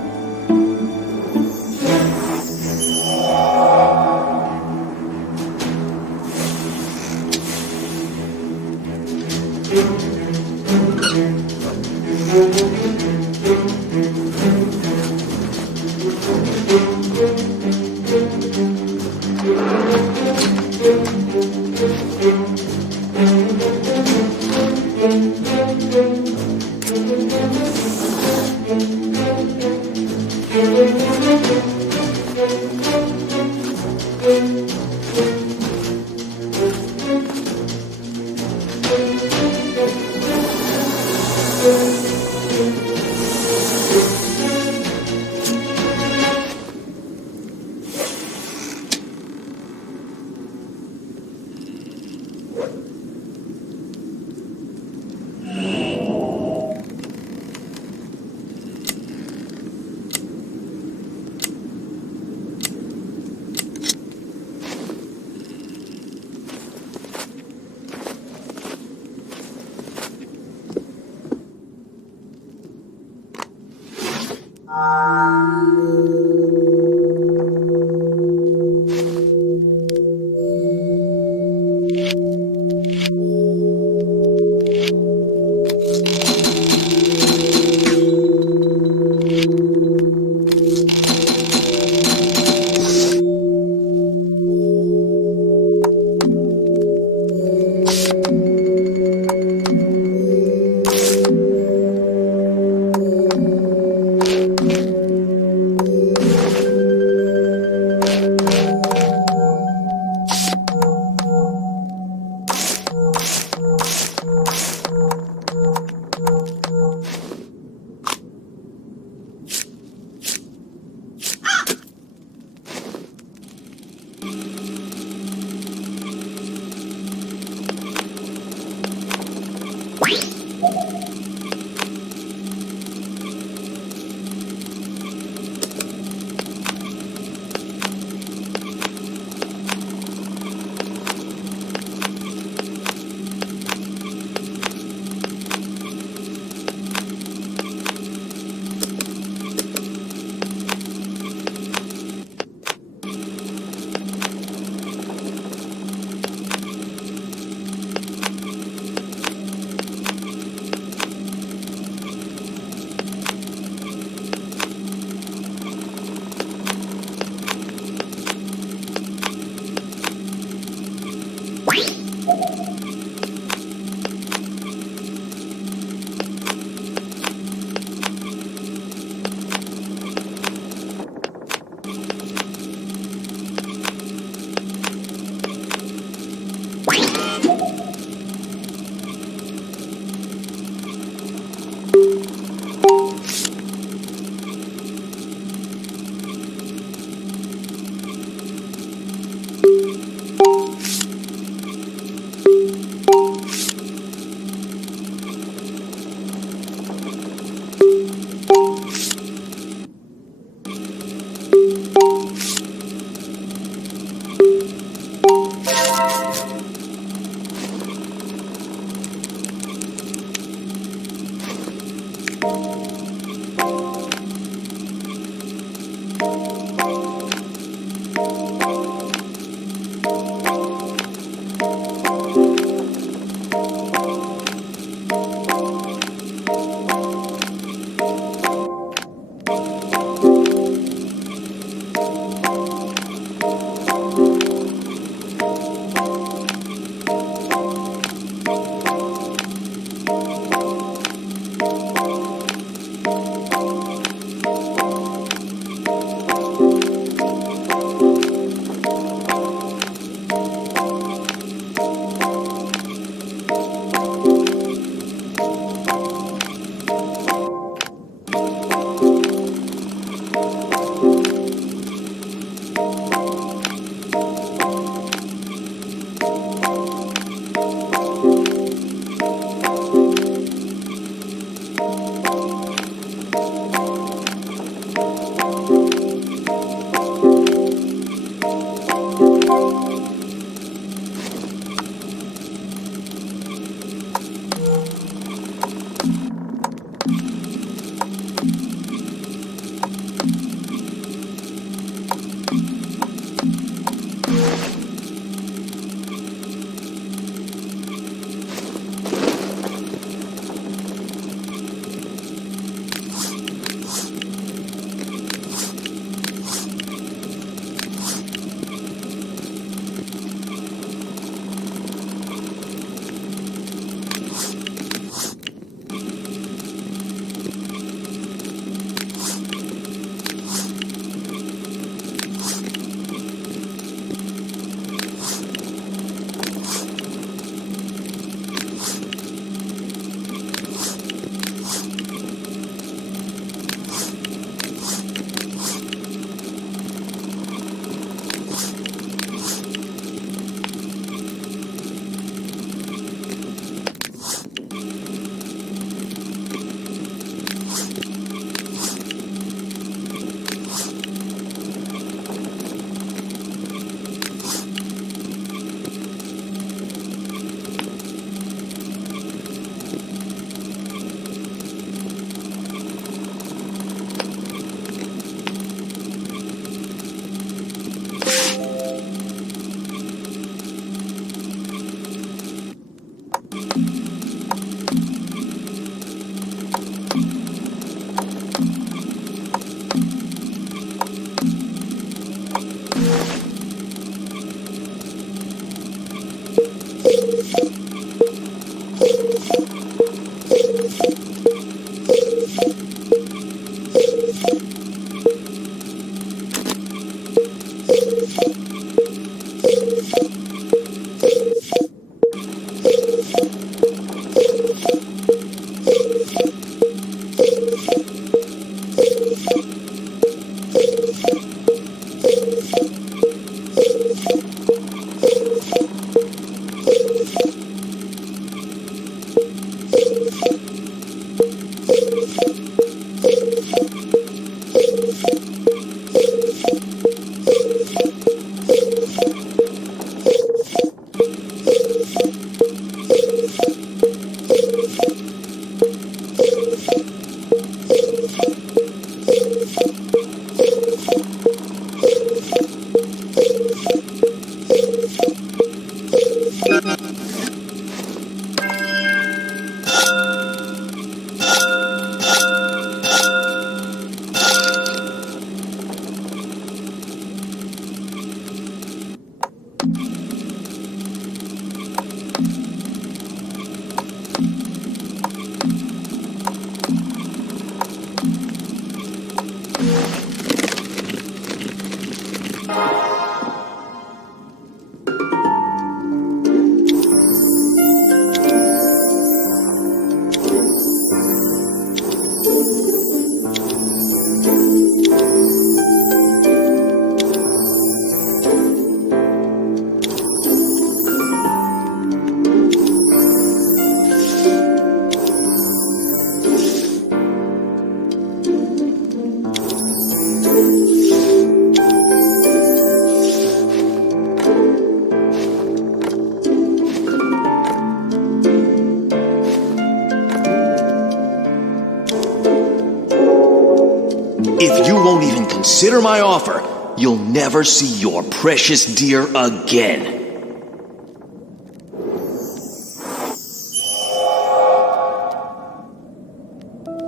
If you won't even consider my offer, you'll never see your precious deer again.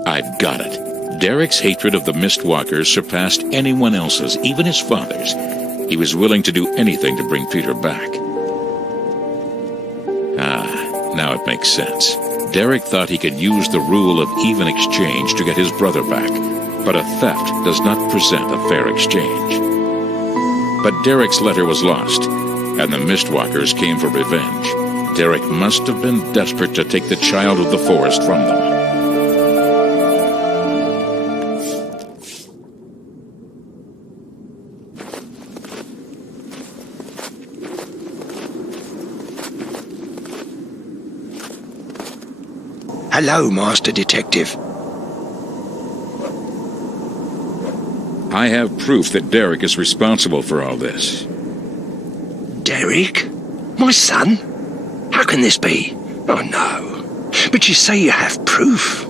I've got it. Derek's hatred of the Mistwalkers surpassed anyone else's, even his father's. He was willing to do anything to bring Peter back. Ah, now it makes sense. Derek thought he could use the rule of even exchange to get his brother back. But a theft does not present a fair exchange. But Derek's letter was lost, and the Mistwalkers came for revenge. Derek must have been desperate to take the child of the forest from them. Hello, Master Detective. I have proof that Derek is responsible for all this. Derek? My son? How can this be? Oh, no. But you say you have proof.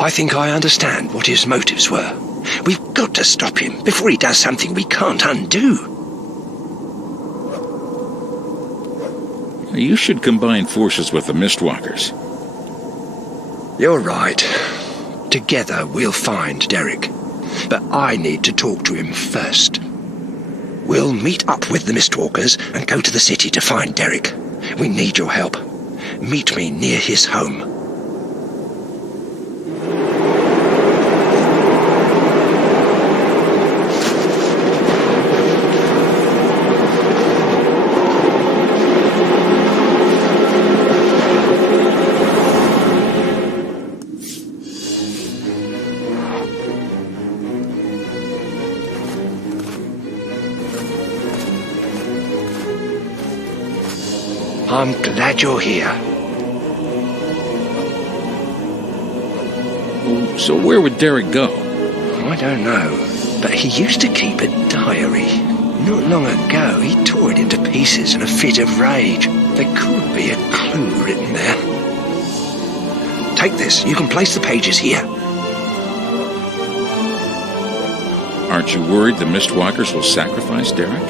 I think I understand what his motives were. We've got to stop him before he does something we can't undo. You should combine forces with the Mistwalkers. You're right. Together we'll find Derek. But I need to talk to him first. We'll meet up with the Mistwalkers and go to the city to find Derek. We need your help. Meet me near his home. I'm glad you're here. So where would Derek go? I don't know, but he used to keep a diary. Not long ago, he tore it into pieces in a fit of rage. There could be a clue written there. Take this. You can place the pages here. Aren't you worried the Mistwalkers will sacrifice Derek?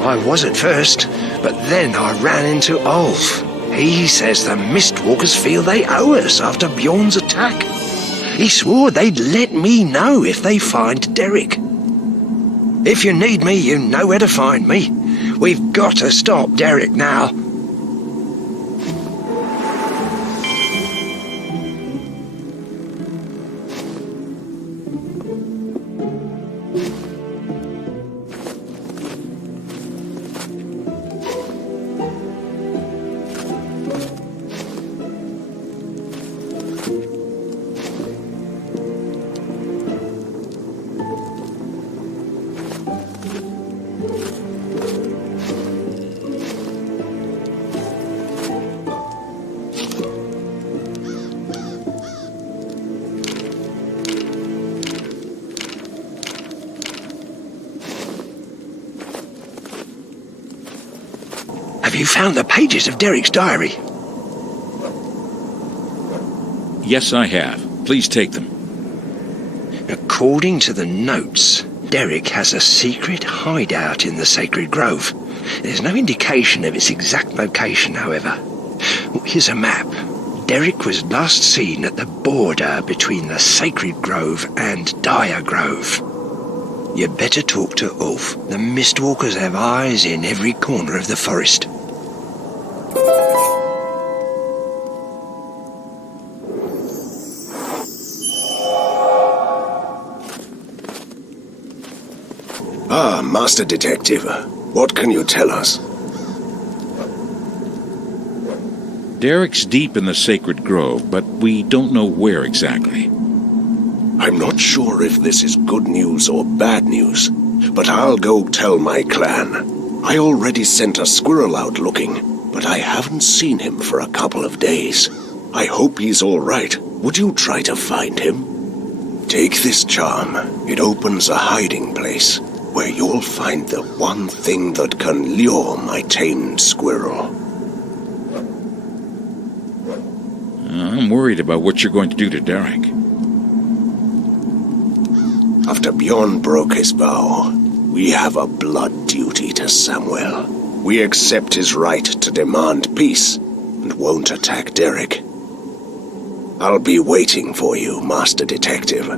I was at first, but then I ran into Ulf. He says the Mistwalkers feel they owe us after Bjorn's attack. He swore they'd let me know if they find Derek. If you need me, you know where to find me. We've got to stop Derek now. Have you found the pages of Derek's diary? Yes, I have. Please take them. According to the notes, Derek has a secret hideout in the Sacred Grove. There's no indication of its exact location, however. Here's a map. Derek was last seen at the border between the Sacred Grove and Dire Grove. You'd better talk to Ulf. The Mistwalkers have eyes in every corner of the forest. Ah, Master Detective. What can you tell us? Derek's deep in the Sacred Grove, but we don't know where exactly. I'm not sure if this is good news or bad news, but I'll go tell my clan. I already sent a squirrel out looking, but I haven't seen him for a couple of days. I hope he's all right. Would you try to find him? Take this charm. It opens a hiding place, where you'll find the one thing that can lure my tamed squirrel. I'm worried about what you're going to do to Derek. After Bjorn broke his vow, we have a blood duty to Samuel. We accept his right to demand peace, and won't attack Derek. I'll be waiting for you, Master Detective.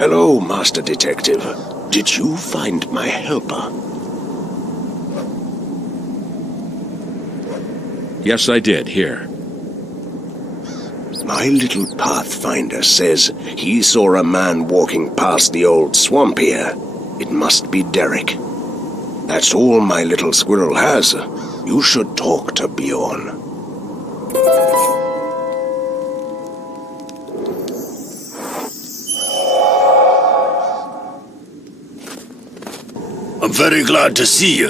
Hello, Master Detective. Did you find my helper? Yes, I did. Here. My little pathfinder says he saw a man walking past the old swamp here. It must be Derek. That's all my little squirrel has. You should talk to Bjorn. I'm very glad to see you.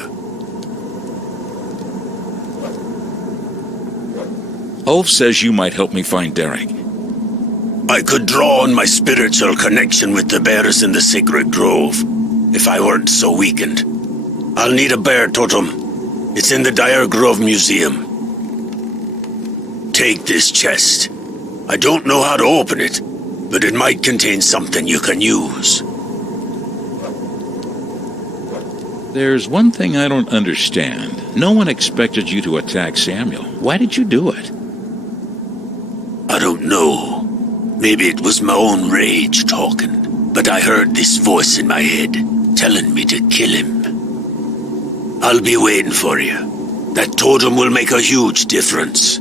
Ulf says you might help me find Derek. I could draw on my spiritual connection with the bears in the sacred grove, if I weren't so weakened. I'll need a bear totem. It's in the Dire Grove Museum. Take this chest. I don't know how to open it, but it might contain something you can use. There's one thing I don't understand. No one expected you to attack Samuel. Why did you do it? I don't know. Maybe it was my own rage talking, but I heard this voice in my head telling me to kill him. I'll be waiting for you. That totem will make a huge difference.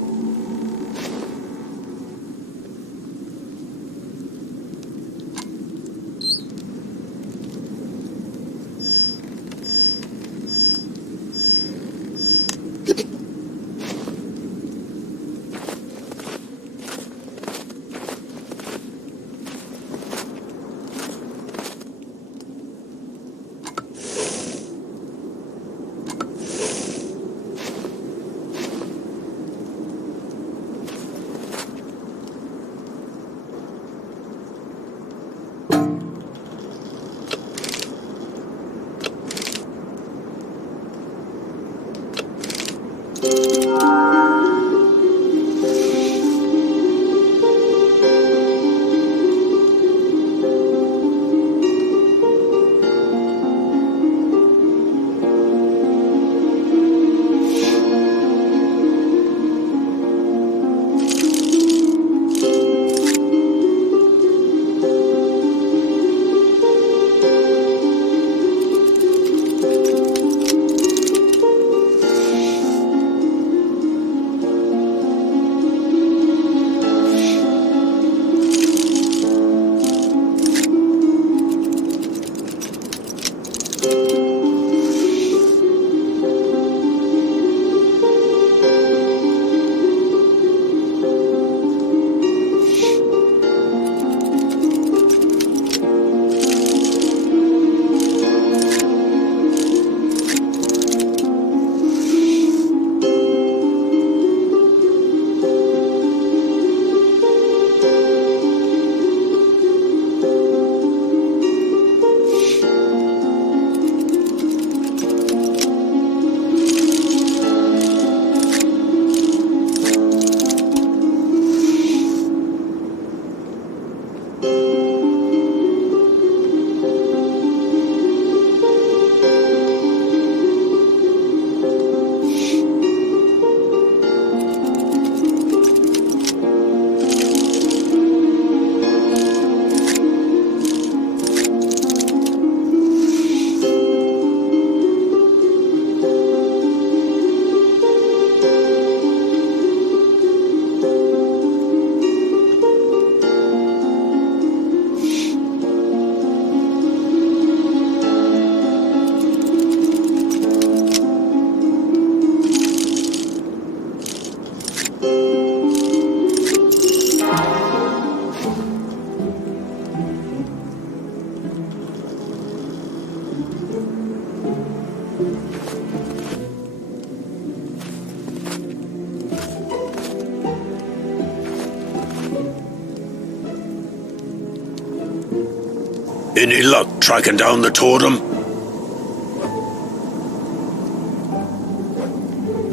Any luck tracking down the totem?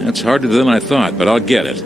That's harder than I thought, but I'll get it.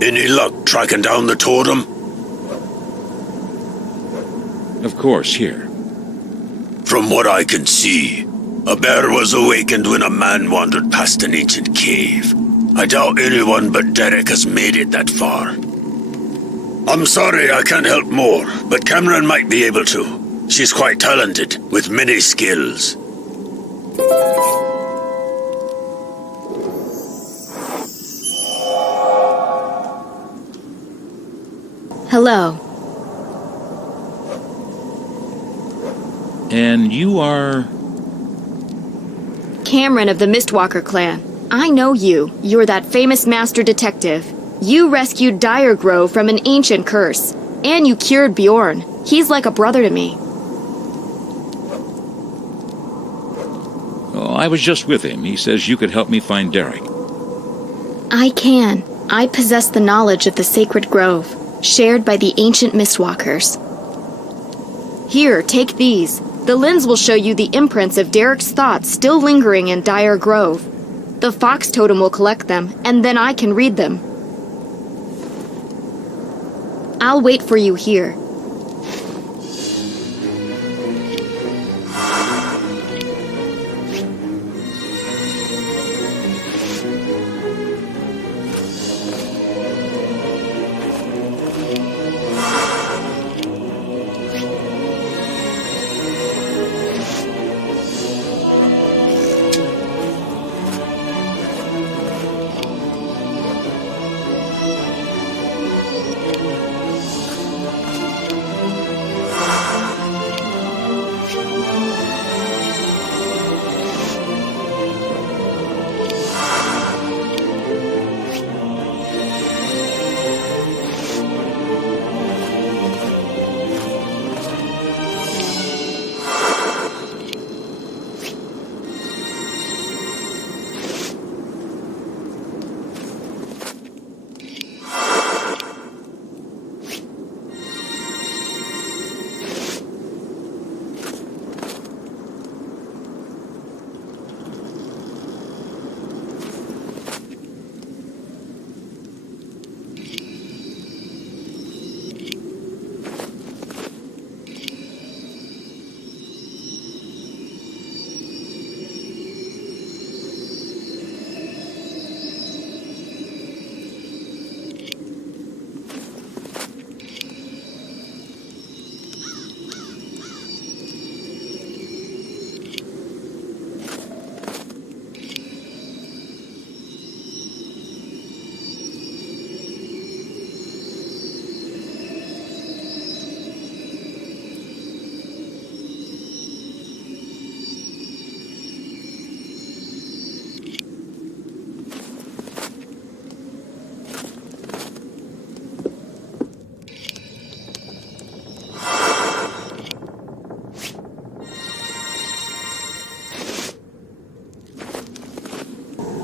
Any luck tracking down the totem? Of course, here. From what I can see, a bear was awakened when a man wandered past an ancient cave. I doubt anyone but Derek has made it that far. I'm sorry I can't help more, but Cameron might be able to. She's quite talented, with many skills. Hello. And you are... Cameron of the Mistwalker clan. I know you. You're that famous master detective. You rescued Dire Grove from an ancient curse. And you cured Bjorn. He's like a brother to me. Oh, I was just with him. He says you could help me find Derek. I can. I possess the knowledge of the sacred grove, shared by the ancient Mistwalkers. Here, take these. The lens will show you the imprints of Derek's thoughts still lingering in Dire Grove. The fox totem will collect them, and then I can read them. I'll wait for you here.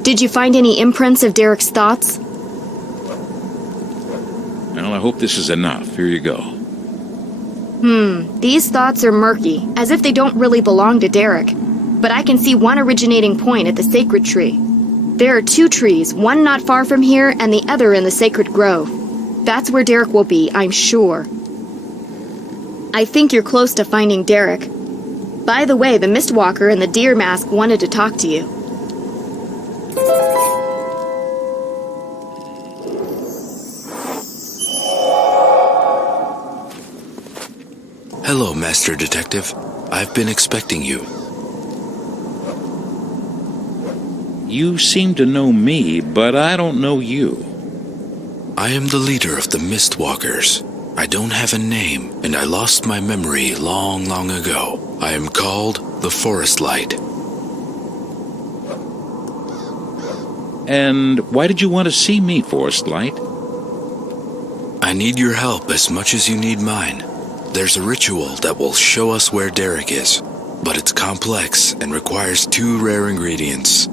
Did you find any imprints of Derek's thoughts? Well, I hope this is enough. Here you go. These thoughts are murky, as if they don't really belong to Derek. But I can see one originating point at the sacred tree. There are two trees, one not far from here and the other in the sacred grove. That's where Derek will be, I'm sure. I think you're close to finding Derek. By the way, the Mistwalker and the deer mask wanted to talk to you. Hello, Master Detective. I've been expecting you. You seem to know me, but I don't know you. I am the leader of the Mistwalkers. I don't have a name, and I lost my memory long, long ago. I am called the Forest Light. And why did you want to see me, Forest Light? I need your help as much as you need mine. There's a ritual that will show us where Derek is, but it's complex and requires 2 rare ingredients.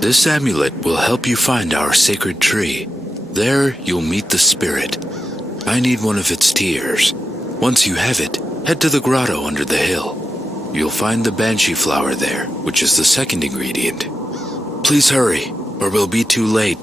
This amulet will help you find our sacred tree. There, you'll meet the spirit. I need one of its tears. Once you have it, head to the grotto under the hill. You'll find the banshee flower there, which is the second ingredient. Please hurry, or we'll be too late.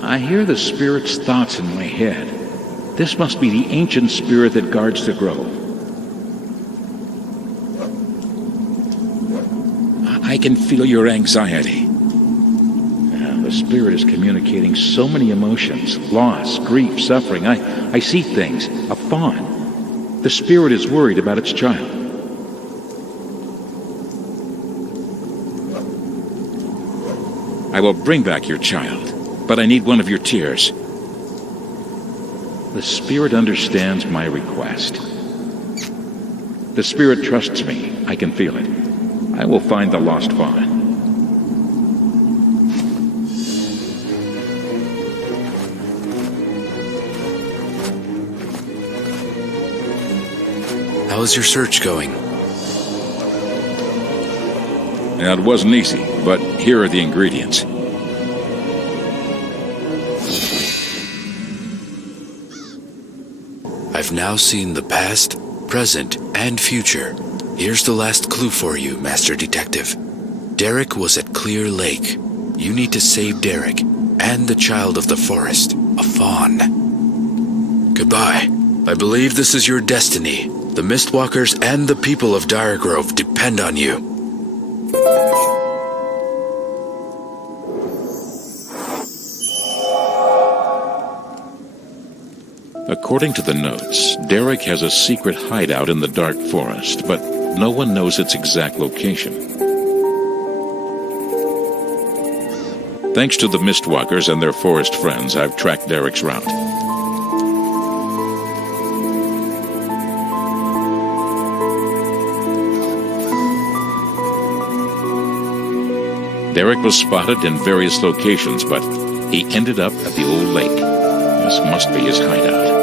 I hear the spirit's thoughts in my head. This must be the ancient spirit that guards the grove. I can feel your anxiety. The spirit is communicating so many emotions, loss, grief, suffering. I see things. A fawn. The spirit is worried about its child. I will bring back your child, but I need one of your tears. The spirit understands my request. The spirit trusts me. I can feel it. I will find the lost fawn. How's your search going? Now, it wasn't easy, but here are the ingredients. I've now seen the past, present, and future. Here's the last clue for you, Master Detective. Derek was at Clear Lake. You need to save Derek and the child of the forest, a fawn. Goodbye. I believe this is your destiny. The Mistwalkers and the people of Diregrove depend on you. According to the notes, Derek has a secret hideout in the dark forest, but no one knows its exact location. Thanks to the Mistwalkers and their forest friends, I've tracked Derek's route. Derek was spotted in various locations, but he ended up at the old lake. This must be his hideout.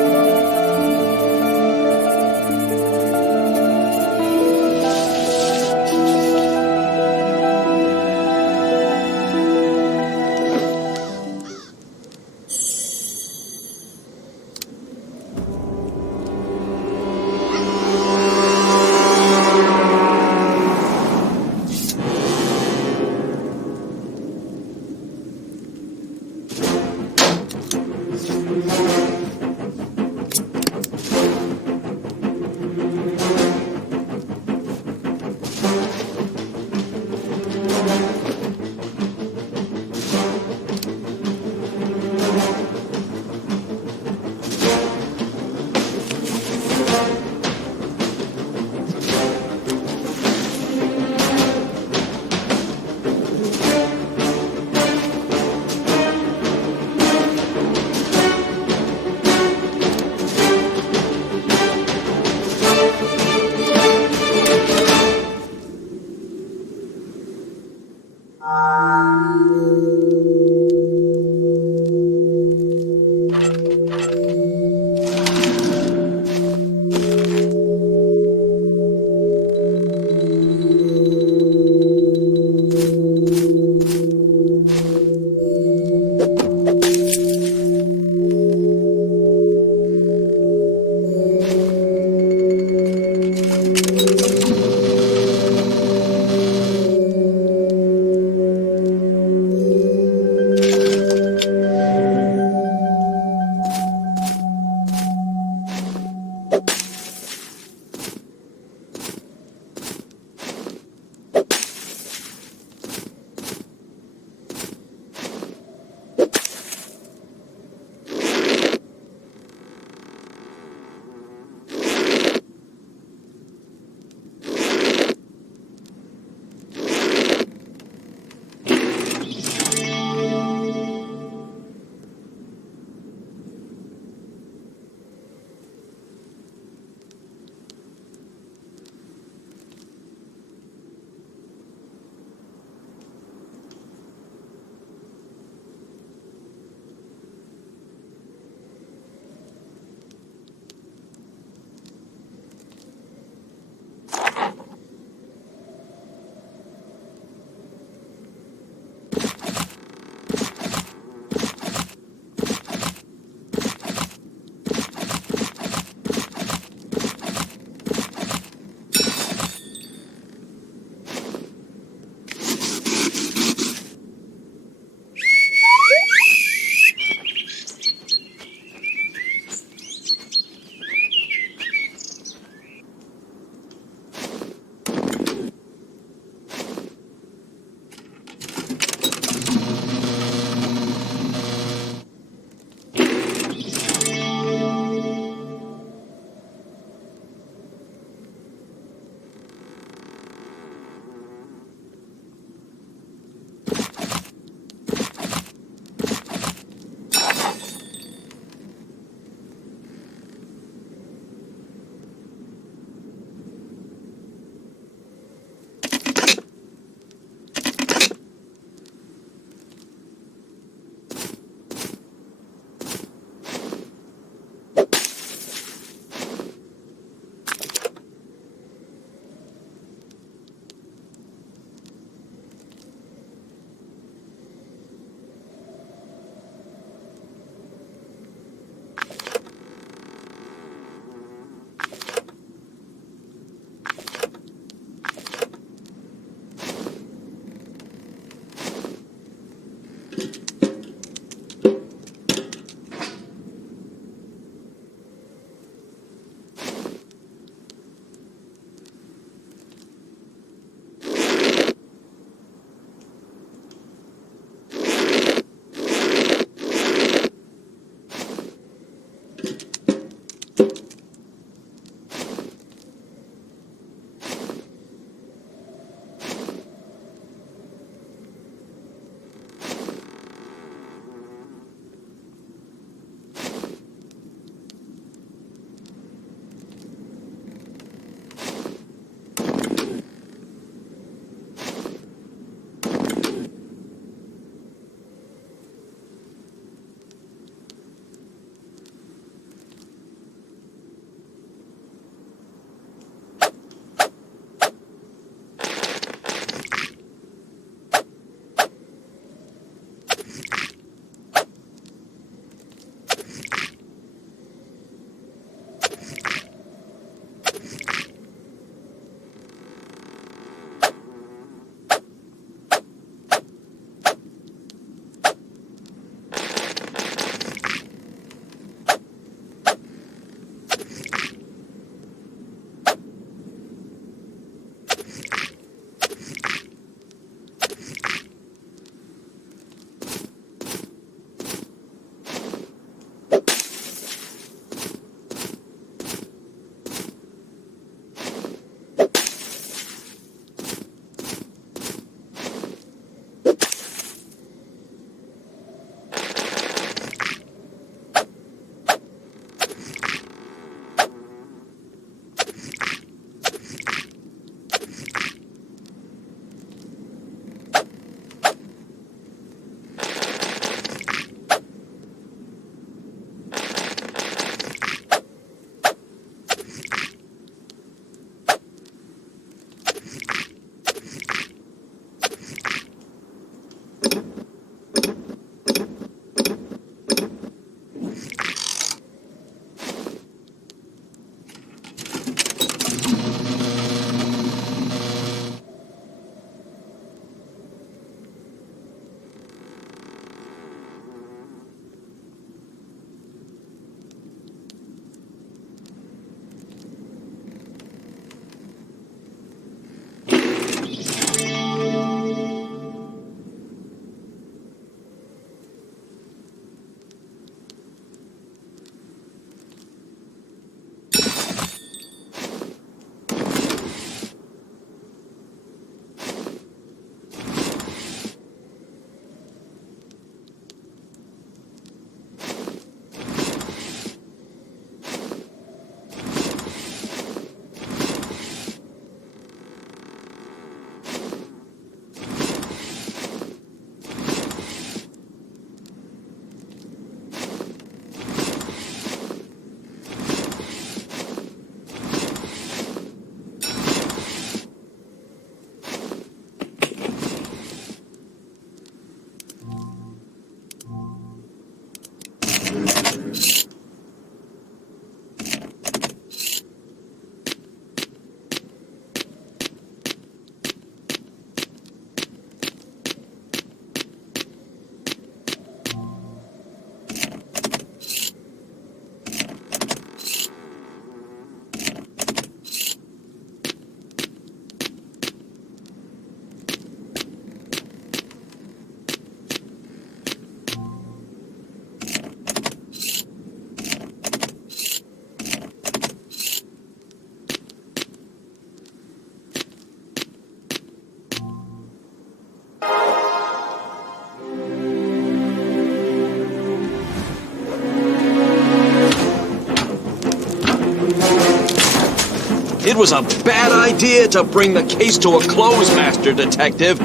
It was a bad idea to bring the case to a close, Master Detective.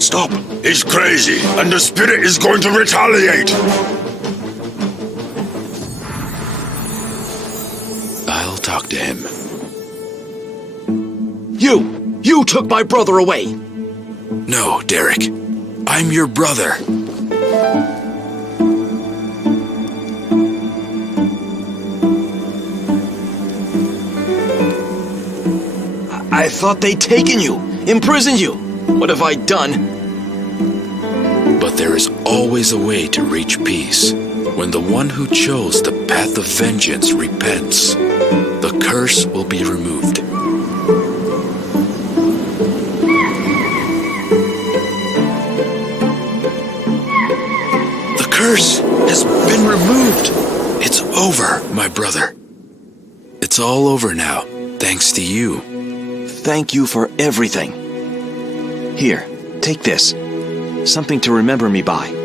Stop! He's crazy, and the spirit is going to retaliate! I'll talk to him. You took my brother away! No, Derek. I'm your brother. I thought they'd taken you, imprisoned you. What have I done? But there is always a way to reach peace. When the one who chose the path of vengeance repents, the curse will be removed. The curse has been removed. It's over, my brother. It's all over now, thanks to you. Thank you for everything. Here, take this. Something to remember me by.